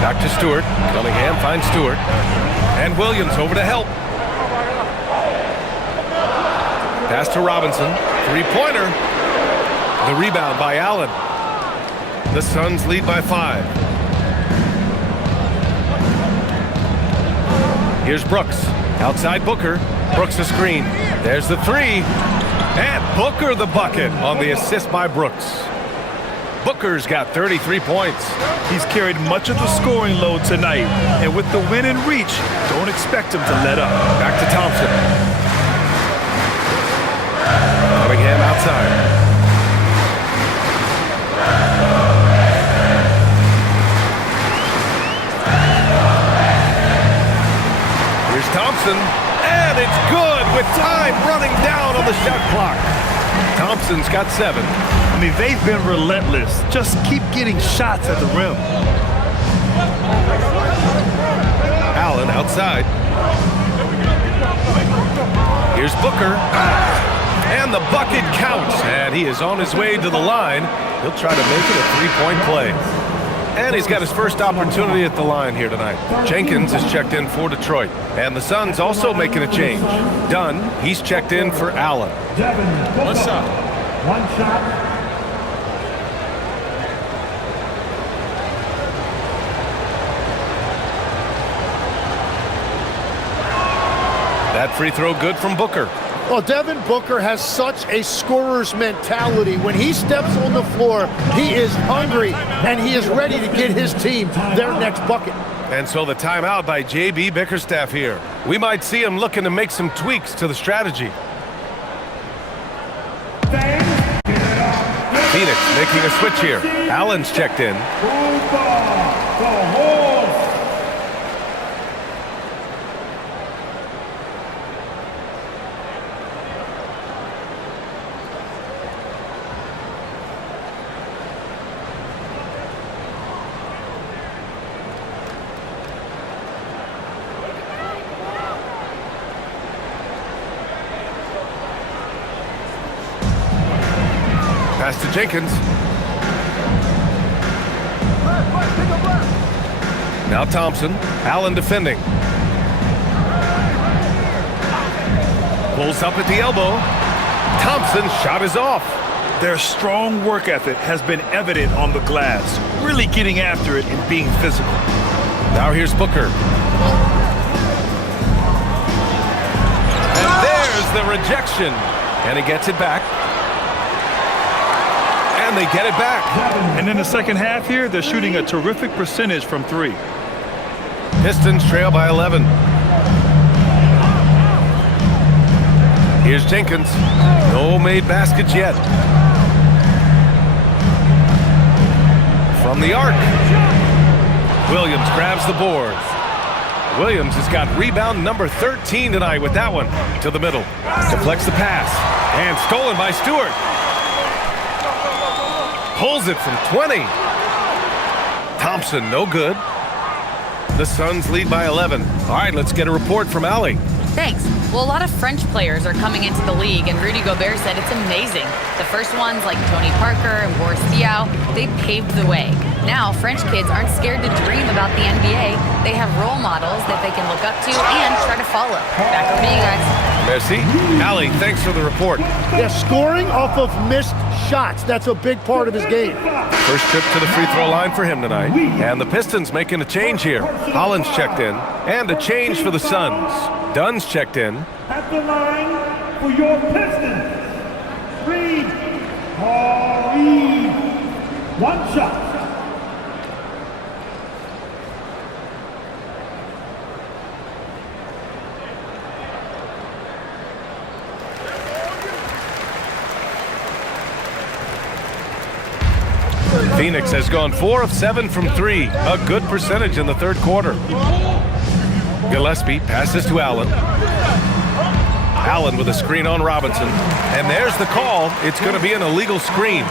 Back to Stewart. Cunningham finds Stewart. And Williams over to help. Pass to Robinson. Three-pointer. The rebound by Allen. The Suns lead by 5. Here's Brooks. Outside Booker. Brooks a screen. There's the 3. And Booker the bucket on the assist by Brooks. Booker's got 33 points. He's carried much of the scoring load tonight. And with the win in reach, don't expect him to let up. Back to Thompson. Cunningham outside. Here's Thompson. And it's good with time running down on the shot clock. Thompson's got 7. I mean, they've been relentless. Just keep getting shots at the rim. Allen outside. Here's Booker. And the bucket counts. And he is on his way to the line. He'll try to make it a 3-point play. And he's got his first opportunity at the line here tonight. Jenkins is checked in for Detroit. And the Suns also making a change. Dunn, he's checked in for Allen. What's up? 1 shot. That free throw good from Booker. Well, Devin Booker has such a scorer's mentality. When he steps on the floor, he is hungry, and he is ready to get his team their next bucket. And so the timeout by J.B. Bickerstaff here. We might see him looking to make some tweaks to the strategy. Phoenix making a switch here. Allen's checked in. Pass to Jenkins. Now Thompson. Allen defending. Pulls up at the elbow. Thompson's shot is off. Their strong work ethic has been evident on the glass, really getting after it and being physical. Now here's Booker. And there's the rejection. And he gets it back. And they get it back. And in the second half here, they're shooting a terrific percentage from 3. Pistons trail by 11. Here's Jenkins. No made baskets yet. From the arc. Williams grabs the boards. Williams has got rebound number 13 tonight with that one. To the middle. Deflects the pass. And stolen by Stewart. Pulls it from 20. Thompson, no good. The Suns lead by 11. All right, let's get a report from Allie. Thanks. Well, a lot of French players are coming into the league, and Rudy Gobert said it's amazing. The first ones, like Tony Parker and Boris Diaw, they paved the way. Now, French kids aren't scared to dream about the NBA. They have role models that they can look up to and try to follow. Back over to you guys. Merci. Allie, thanks for the report. Yeah, scoring off of missed shots. That's a big part of his game. First trip to the free throw line for him tonight. And the Pistons making a change here. Hollins checked in. And a change for the Suns. Dunn's checked in. At the line for your Pistons, Reed. One shot. Phoenix has gone 4 of 7 from 3. A good percentage in the third quarter. Gillespie passes to Allen. Allen with a screen on Robinson. And there's the call. It's going to be an illegal screen.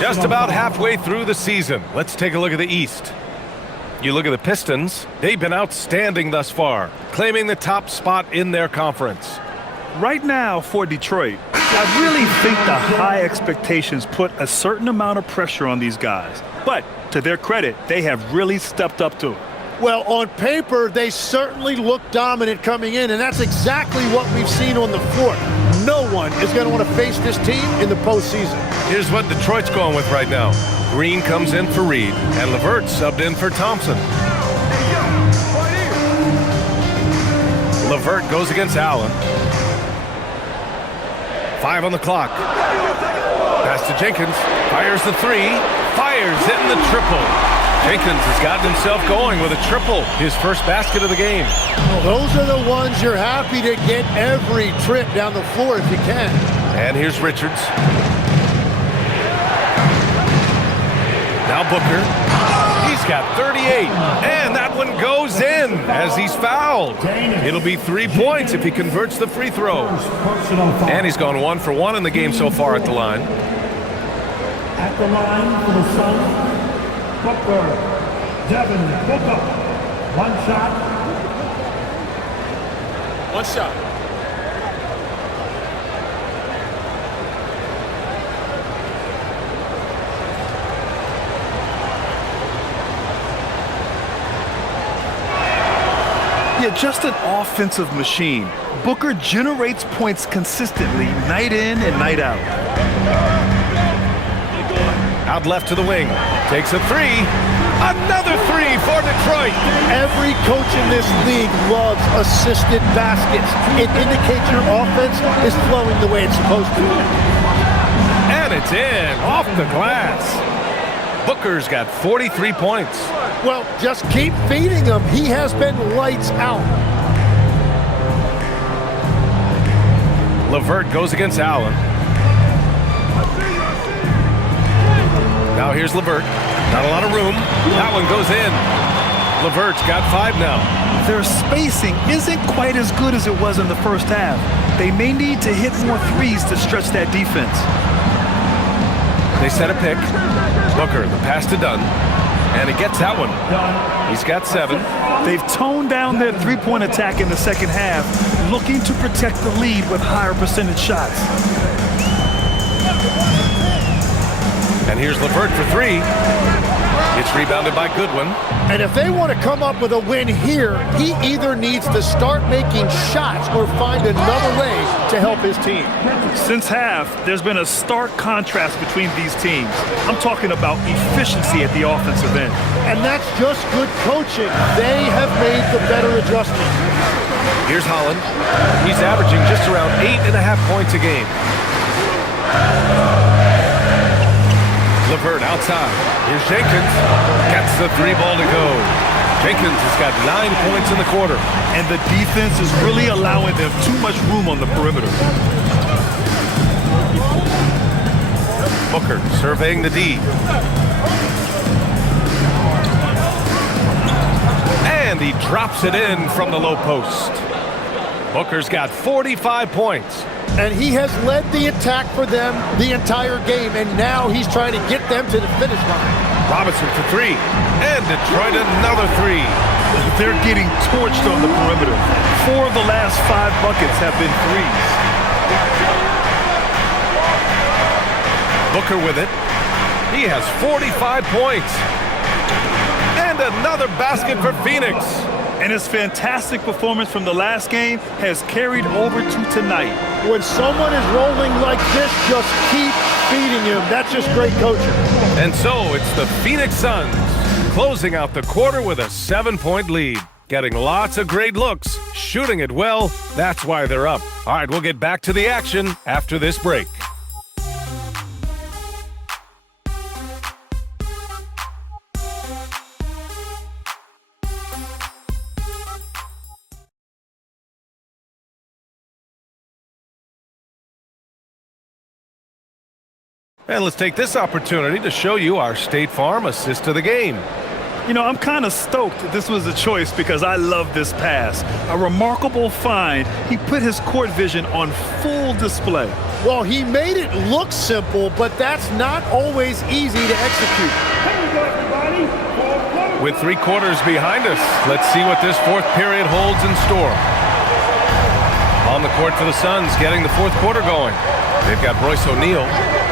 Just about halfway through the season. Let's take a look at the East. You look at the Pistons. They've been outstanding thus far, claiming the top spot in their conference. Right now for Detroit, I really think the high expectations put a certain amount of pressure on these guys. But to their credit, they have really stepped up to it. Well, on paper, they certainly look dominant coming in, and that's exactly what we've seen on the floor. No one is going to want to face this team in the postseason. Here's what Detroit's going with right now. Green comes in for Reed, and LeVert subbed in for Thompson. LeVert goes against Allen. 5 on the clock. Pass to Jenkins. Fires the 3. Fires in the triple. Jenkins has gotten himself going with a triple. His first basket of the game. Well, those are the ones you're happy to get every trip down the floor if you can. And here's Richards. Now Booker. He's got 38. And that one goes in as he's fouled. It'll be 3 points if he converts the free throw. And he's gone 1 for 1 in the game so far at the line. At the line for the Suns, Booker, Devin Booker. One shot. One shot. Yeah, just an offensive machine. Booker generates points consistently, night in and night out. Out left to the wing. Takes a 3. Another 3 for Detroit. Every coach in this league loves assisted baskets. It indicates your offense is flowing the way it's supposed to. And it's in, off the glass. Booker's got 43 points. Well, just keep feeding him. He has been lights out. LeVert goes against Allen. Now here's LeVert. Not a lot of room. That one goes in. LeVert's got 5 now. Their spacing isn't quite as good as it was in the first half. They may need to hit more threes to stretch that defense. They set a pick. Booker, the pass to Dunn. And he gets that one. He's got 7. They've toned down their three-point attack in the second half, looking to protect the lead with higher percentage shots. And here's LeVert for 3. It's rebounded by Goodwin. And if they want to come up with a win here, he either needs to start making shots or find another way to help his team. Since half, there's been a stark contrast between these teams. I'm talking about efficiency at the offensive end. And that's just good coaching. They have made the better adjustment. Here's Holland. He's averaging just around 8.5 points a game. LeVert outside. Here's Jenkins. Gets the 3 ball to go. Jenkins has got 9 points in the quarter. And the defense is really allowing them too much room on the perimeter. Booker surveying the D. And And he drops it in from the low post. Booker's got 45 points. And he has led the attack for them the entire game, and now he's trying to get them to the finish line. Robinson for three. And Detroit another three. They're getting torched on the perimeter. 4 of the last 5 buckets have been threes. Booker with it. He has 45 points. And another basket for Phoenix. And his fantastic performance from the last game has carried over to tonight. When someone is rolling like this, just keep feeding him. That's just great coaching. And so it's the Phoenix Suns closing out the quarter with a 7-point lead. Getting lots of great looks, shooting it well. That's why they're up. All right, we'll get back to the action after this break. And let's take this opportunity to show you our State Farm assist to the game. You know, I'm kind of stoked this was a choice because I love this pass. A remarkable find. He put his court vision on full display. Well, he made it look simple, but that's not always easy to execute. With 3 quarters behind us, let's see what this 4th period holds in store. On the court for the Suns, getting the 4th quarter going. They've got Royce O'Neal,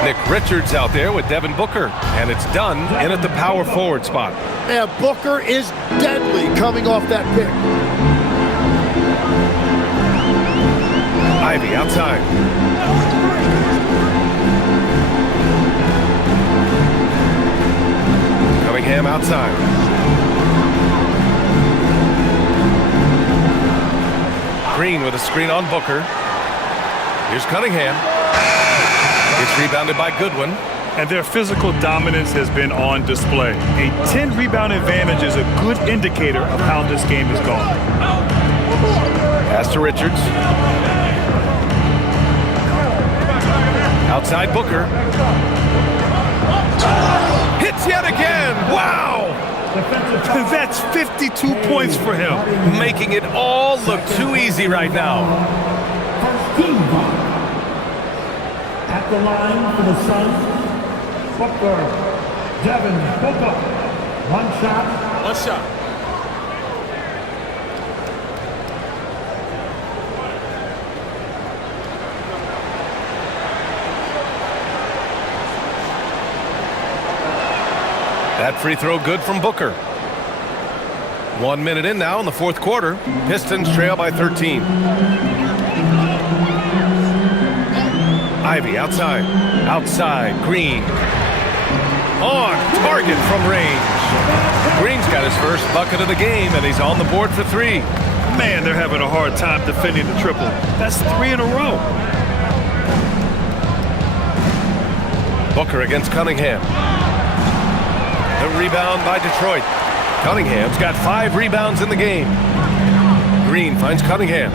Nick Richards out there with Devin Booker, and it's done in at the power forward spot. Yeah, Booker is deadly coming off that pick. Ivy outside. Cunningham outside. Green with a screen on Booker. Here's Cunningham. It's rebounded by Goodwin. And their physical dominance has been on display. A 10-rebound advantage is a good indicator of how this game is going. Pass to Richards. Outside Booker. Hits yet again. Wow! That's 52 points for him. Making it all look too easy right now. At the line for the Suns, Booker, Devin Booker. One shot. That free throw good from Booker. 1 minute in now in the 4th quarter. Pistons trail by 13. Ivy outside. Outside. Green. On target from range. Green's got his first bucket of the game, and he's on the board for 3. Man, they're having a hard time defending the triple. That's 3 in a row. Booker against Cunningham. The rebound by Detroit. Cunningham's got 5 rebounds in the game. Green finds Cunningham.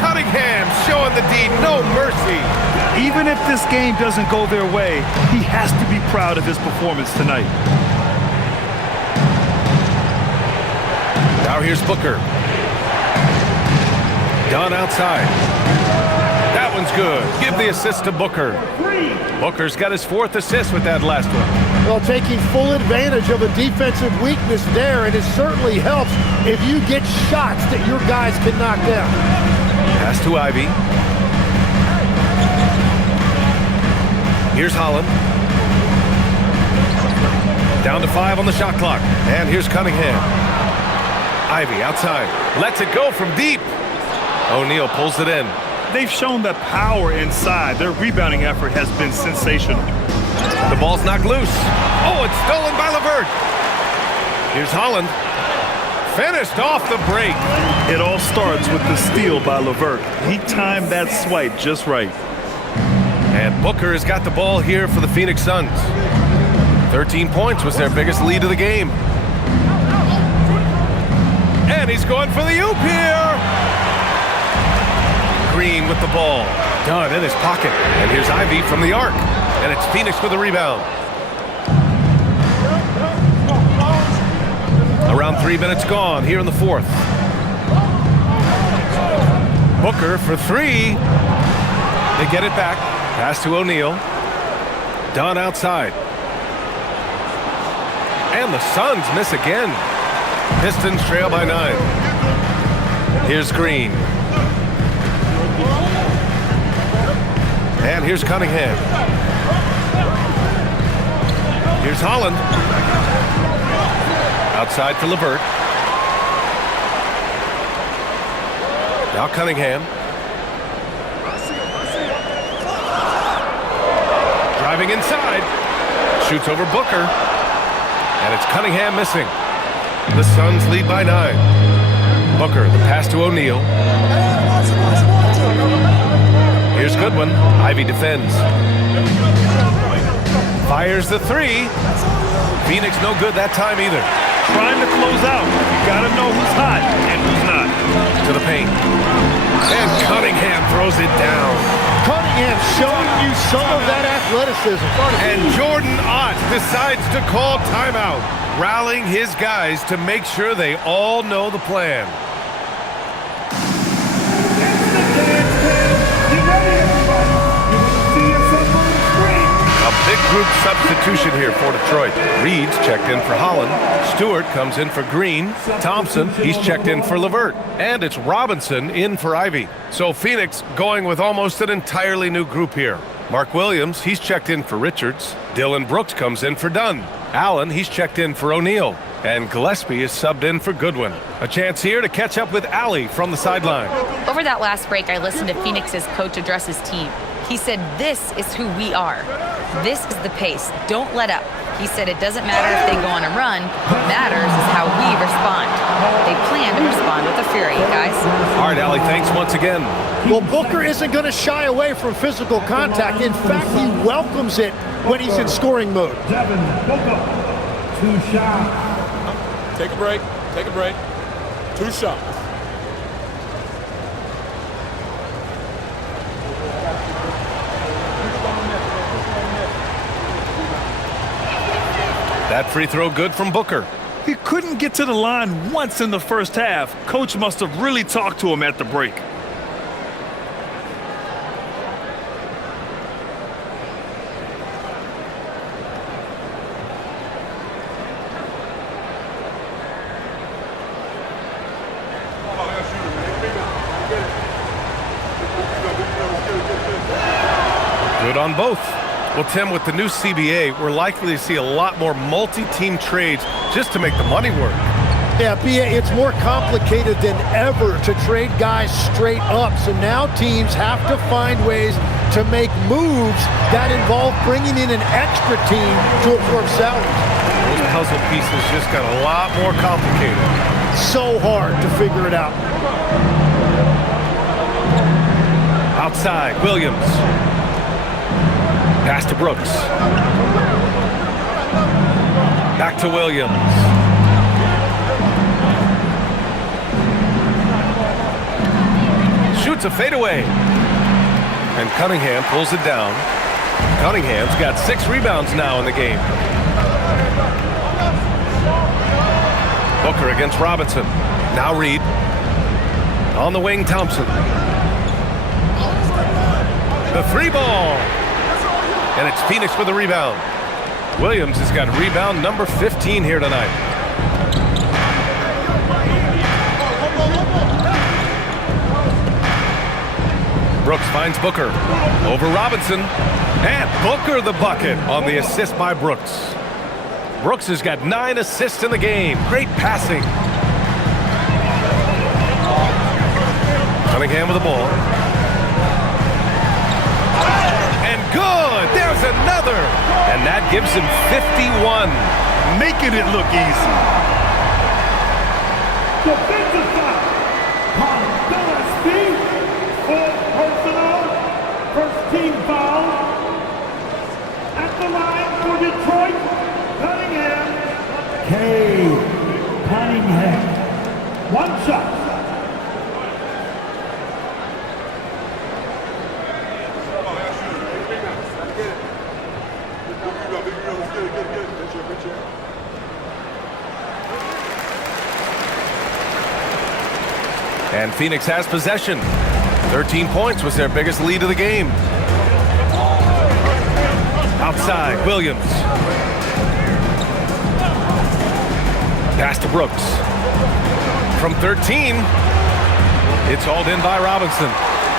Cunningham showing the D, no mercy. Even if this game doesn't go their way, he has to be proud of his performance tonight. Now here's Booker. Dunn outside. That one's good. Give the assist to Booker. Booker's got his 4th assist with that last one. Well, taking full advantage of a defensive weakness there, and it certainly helps if you get shots that your guys can knock down. Pass to Ivy. Here's Holland. Down to 5 on the shot clock. And here's Cunningham. Ivy outside. Lets it go from deep. O'Neal pulls it in. They've shown the power inside. Their rebounding effort has been sensational. The ball's knocked loose. Oh, it's stolen by LeVert. Here's Holland. Finished off the break. It all starts with the steal by LeVert. He timed that swipe just right. And Booker has got the ball here for the Phoenix Suns. 13 points was their biggest lead of the game. And he's going for the oop here. Green with the ball. Dunn in his pocket. And here's Ivy from the arc. And it's Phoenix for the rebound. Around 3 minutes gone here in the fourth. Booker for three. They get it back. Pass to O'Neal. Dunn outside. And the Suns miss again. Pistons trail by 9. Here's Green. And here's Cunningham. Here's Holland. Outside for LeVert. Now Cunningham. Driving inside. Shoots over Booker. And it's Cunningham missing. The Suns lead by 9. Booker, the pass to O'Neal. Here's Goodwin. Ivy defends. Fires the three. Phoenix no good that time either. Trying to close out. You gotta know who's hot and who's not. To the paint. And Cunningham throws it down. Cunningham showing you some of that athleticism. And Jordan Ott decides to call timeout, rallying his guys to make sure they all know the plan. A big group substitution here for Detroit. Reed's checked in for Holland. Stewart comes in for Green. Thompson, he's checked in for LeVert. And it's Robinson in for Ivy. So Phoenix going with almost an entirely new group here. Mark Williams, he's checked in for Richards. Dylan Brooks comes in for Dunn. Allen, he's checked in for O'Neal. And Gillespie is subbed in for Goodwin. A chance here to catch up with Allie from the sideline. Over that last break, I listened to Phoenix's coach address his team. He said, "This is who we are. This is the pace. Don't let up." He said it doesn't matter if they go on a run. What matters is how we respond. They plan to respond with a fury, guys. All right, Allie, thanks once again. Well, Booker isn't going to shy away from physical contact. In fact, he welcomes it when he's in scoring mode. Devin Booker, 2 shots. Take a break. Take a break. 2 shots. That free throw good from Booker. He couldn't get to the line once in the first half. Coach must have really talked to him at the break. Good on both. Well, Tim, with the new CBA, we're likely to see a lot more multi-team trades just to make the money work. Yeah, BA, it's more complicated than ever to trade guys straight up. So now teams have to find ways to make moves that involve bringing in an extra team to absorb salaries. Those puzzle pieces just got a lot more complicated. So hard to figure it out. Outside, Williams. Pass to Brooks. Back to Williams. Shoots a fadeaway. And Cunningham pulls it down. Cunningham's got 6 rebounds now in the game. Booker against Robinson. Now Reed. On the wing, Thompson. The 3 ball. And it's Phoenix for the rebound. Williams has got rebound number 15 here tonight. Brooks finds Booker. Over Robinson. And Booker the bucket on the assist by Brooks. Brooks has got 9 assists in the game. Great passing. Cunningham with the ball. Good! There's another! And that gives him 51. Making it look easy. Defensive foul. On Gillespie. 4th personal. First team foul. At the line for Detroit, Cunningham. Cunningham. 1 shot. And Phoenix has possession. 13 points was their biggest lead of the game. Outside, Williams. Pass to Brooks. From 13, it's hauled in by Robinson.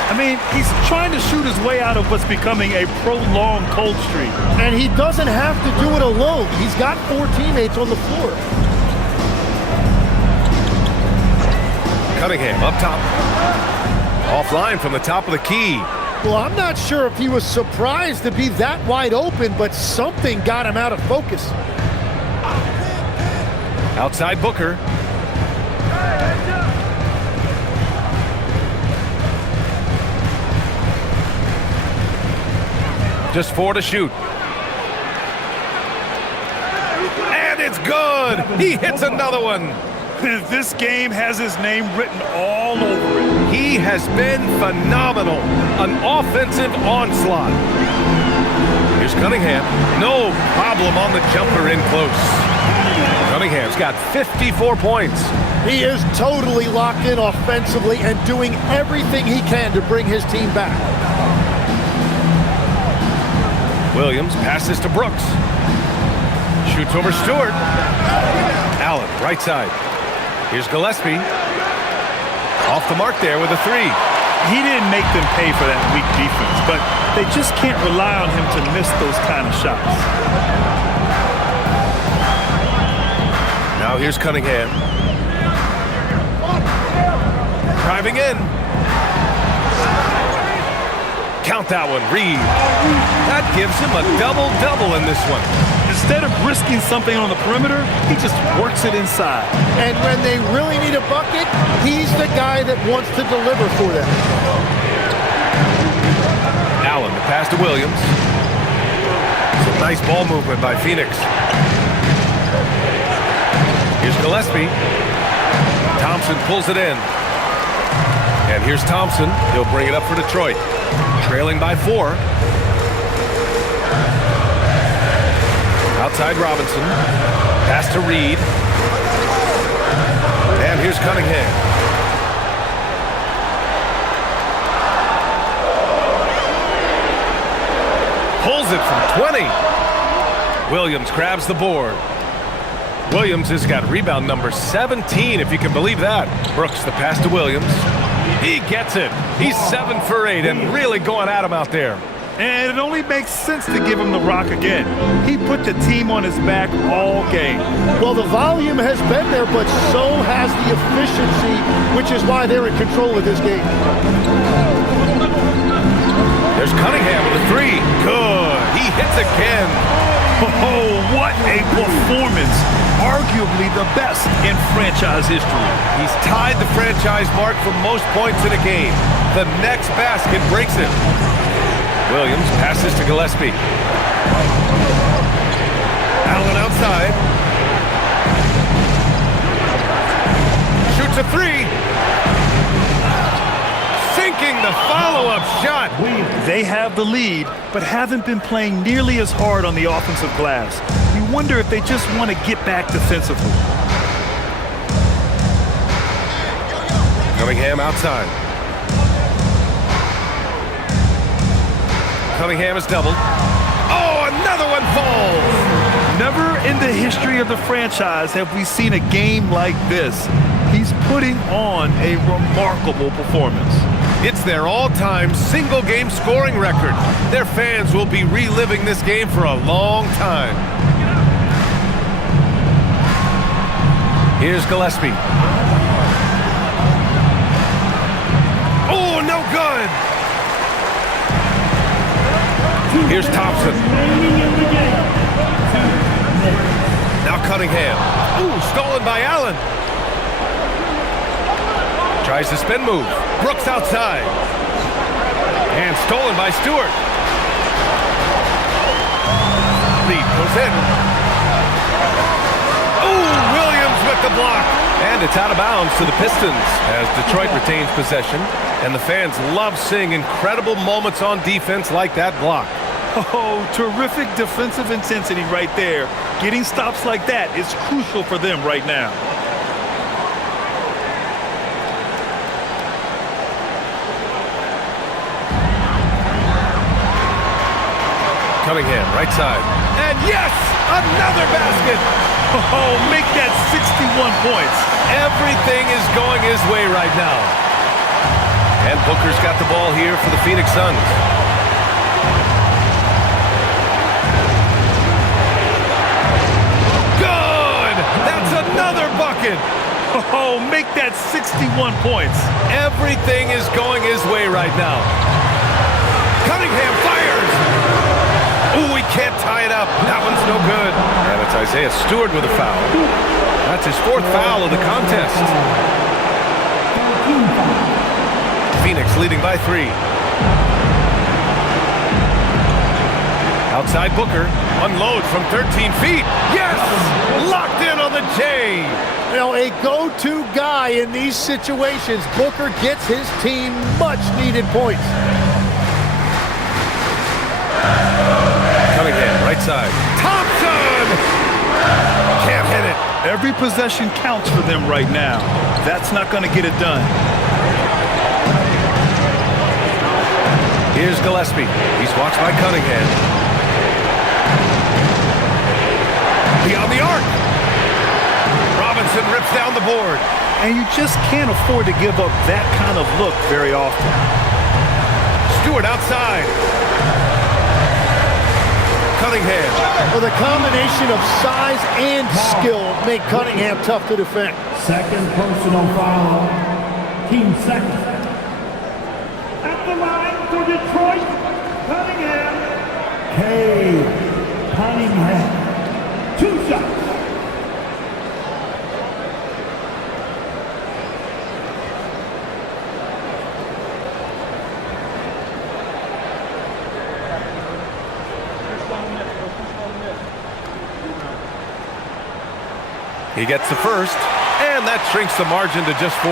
I mean, he's trying to shoot his way out of what's becoming a prolonged cold streak. And he doesn't have to do it alone. He's got 4 teammates on the floor. Cunningham up top. Offline from the top of the key. Well, I'm not sure if he was surprised to be that wide open, but something got him out of focus. Outside Booker. Just 4 to shoot. And it's good. He hits another one. This game has his name written all over it. He has been phenomenal. An offensive onslaught. Here's Cunningham. No problem on the jumper in close. Cunningham's got 54 points. He is totally locked in offensively and doing everything he can to bring his team back. Williams passes to Brooks. Shoots over Stewart. Allen, right side. Here's Gillespie. Off the mark there with a 3. He didn't make them pay for that weak defense, but they just can't rely on him to miss those kind of shots. Now here's Cunningham. Driving in. Count that one, Reed. That gives him a double-double in this one. Instead of risking something on the perimeter, he just works it inside. And when they really need a bucket, he's the guy that wants to deliver for them. Allen, the pass to Williams. Some nice ball movement by Phoenix. Here's Gillespie. Thompson pulls it in. And here's Thompson. He'll bring it up for Detroit. Trailing by 4. Outside Robinson. Pass to Reed. And here's Cunningham. Pulls it from 20. Williams grabs the board. Williams has got rebound number 17, if you can believe that. Brooks, the pass to Williams. He gets it. He's 7 for 8 and really going at him out there. And it only makes sense to give him the rock again. He put the team on his back all game. Well, the volume has been there, but so has the efficiency, which is why they're in control of this game. There's Cunningham with a 3. Good. He hits again. Oh, what a performance. Arguably the best in franchise history. He's tied the franchise mark for most points in a game. The next basket breaks it. Williams passes to Gillespie. Allen outside. Shoots a 3. Sinking the follow-up shot. They have the lead, but haven't been playing nearly as hard on the offensive glass. You wonder if they just want to get back defensively. Cunningham outside. Cunningham is doubled. Oh, another one falls. Never in the history of the franchise have we seen a game like this. He's putting on a remarkable performance. It's their all-time single-game scoring record. Their fans will be reliving this game for a long time. Here's Gillespie. Oh, no good. Here's Thompson. Now Cunningham. Ooh, stolen by Allen. Tries the spin move. Brooks outside. And stolen by Stewart. Reed goes in. Ooh, Williams with the block. And it's out of bounds to the Pistons as Detroit retains possession. And the fans love seeing incredible moments on defense like that block. Oh, terrific defensive intensity right there. Getting stops like that is crucial for them right now. Cunningham, right side. And yes, another basket. Oh, make that 61 points. Everything is going his way right now. And Booker's got the ball here for the Phoenix Suns. Good! That's another bucket. Oh, make that 61 points. Everything is going his way right now. Cunningham fires. Ooh, he can't tie it up. That one's no good. And it's Isaiah Stewart with a foul. That's his 4th foul of the contest. Phoenix leading by 3. Outside Booker. Unloads from 13 feet. Yes! Locked in on the J. You know, a go-to guy in these situations. Booker gets his team much-needed points. Cunningham, right side. Thompson! Can't hit it. Every possession counts for them right now. That's not going to get it done. Here's Gillespie. He's watched by Cunningham. Beyond the arc. Robinson rips down the board. And you just can't afford to give up that kind of look very often. Stewart outside. Cunningham. Well, the combination of size and skill make Cunningham tough to defend. Second personal foul. Team second. At the line for Detroit, Cunningham. Cunningham. 2 shots. He gets the first, and that shrinks the margin to just 4.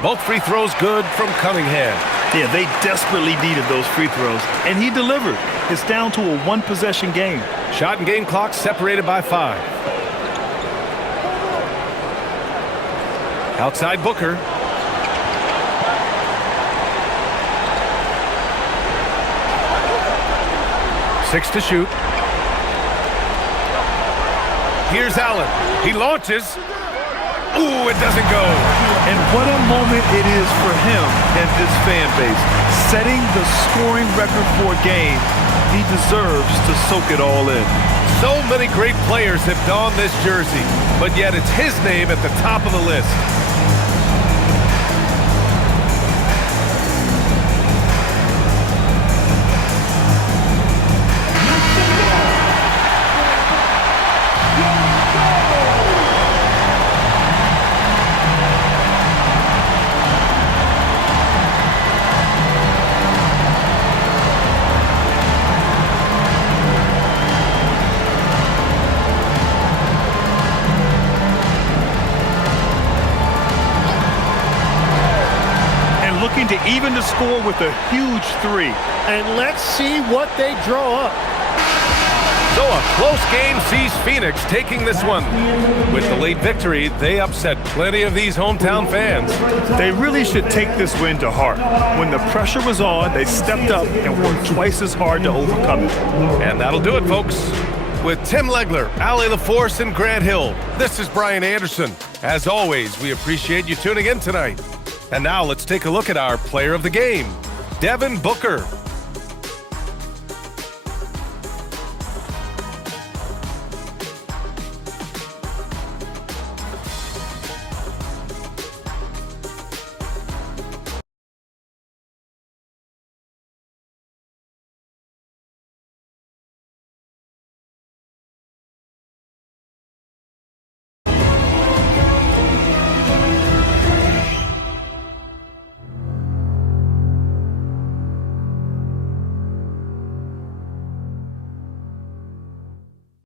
Both free throws good from Cunningham. Yeah, they desperately needed those free throws, and he delivered. It's down to a 1-possession game. Shot and game clock separated by 5. Outside Booker. Six to shoot. Here's Allen. He launches. Ooh, it doesn't go. And what a moment it is for him and this fan base. Setting the scoring record for a game, he deserves to soak it all in. So many great players have donned this jersey, but yet it's his name at the top of the list. To even the score with a huge 3. And let's see what they draw up. So a close game sees Phoenix taking this one. With the late victory, they upset plenty of these hometown fans. They really should take this win to heart. When the pressure was on, they stepped up and worked twice as hard to overcome it. And that'll do it, folks. With Tim Legler, Ali LaForce, and Grant Hill, this is Brian Anderson. As always, we appreciate you tuning in tonight. And now let's take a look at our player of the game, Devin Booker.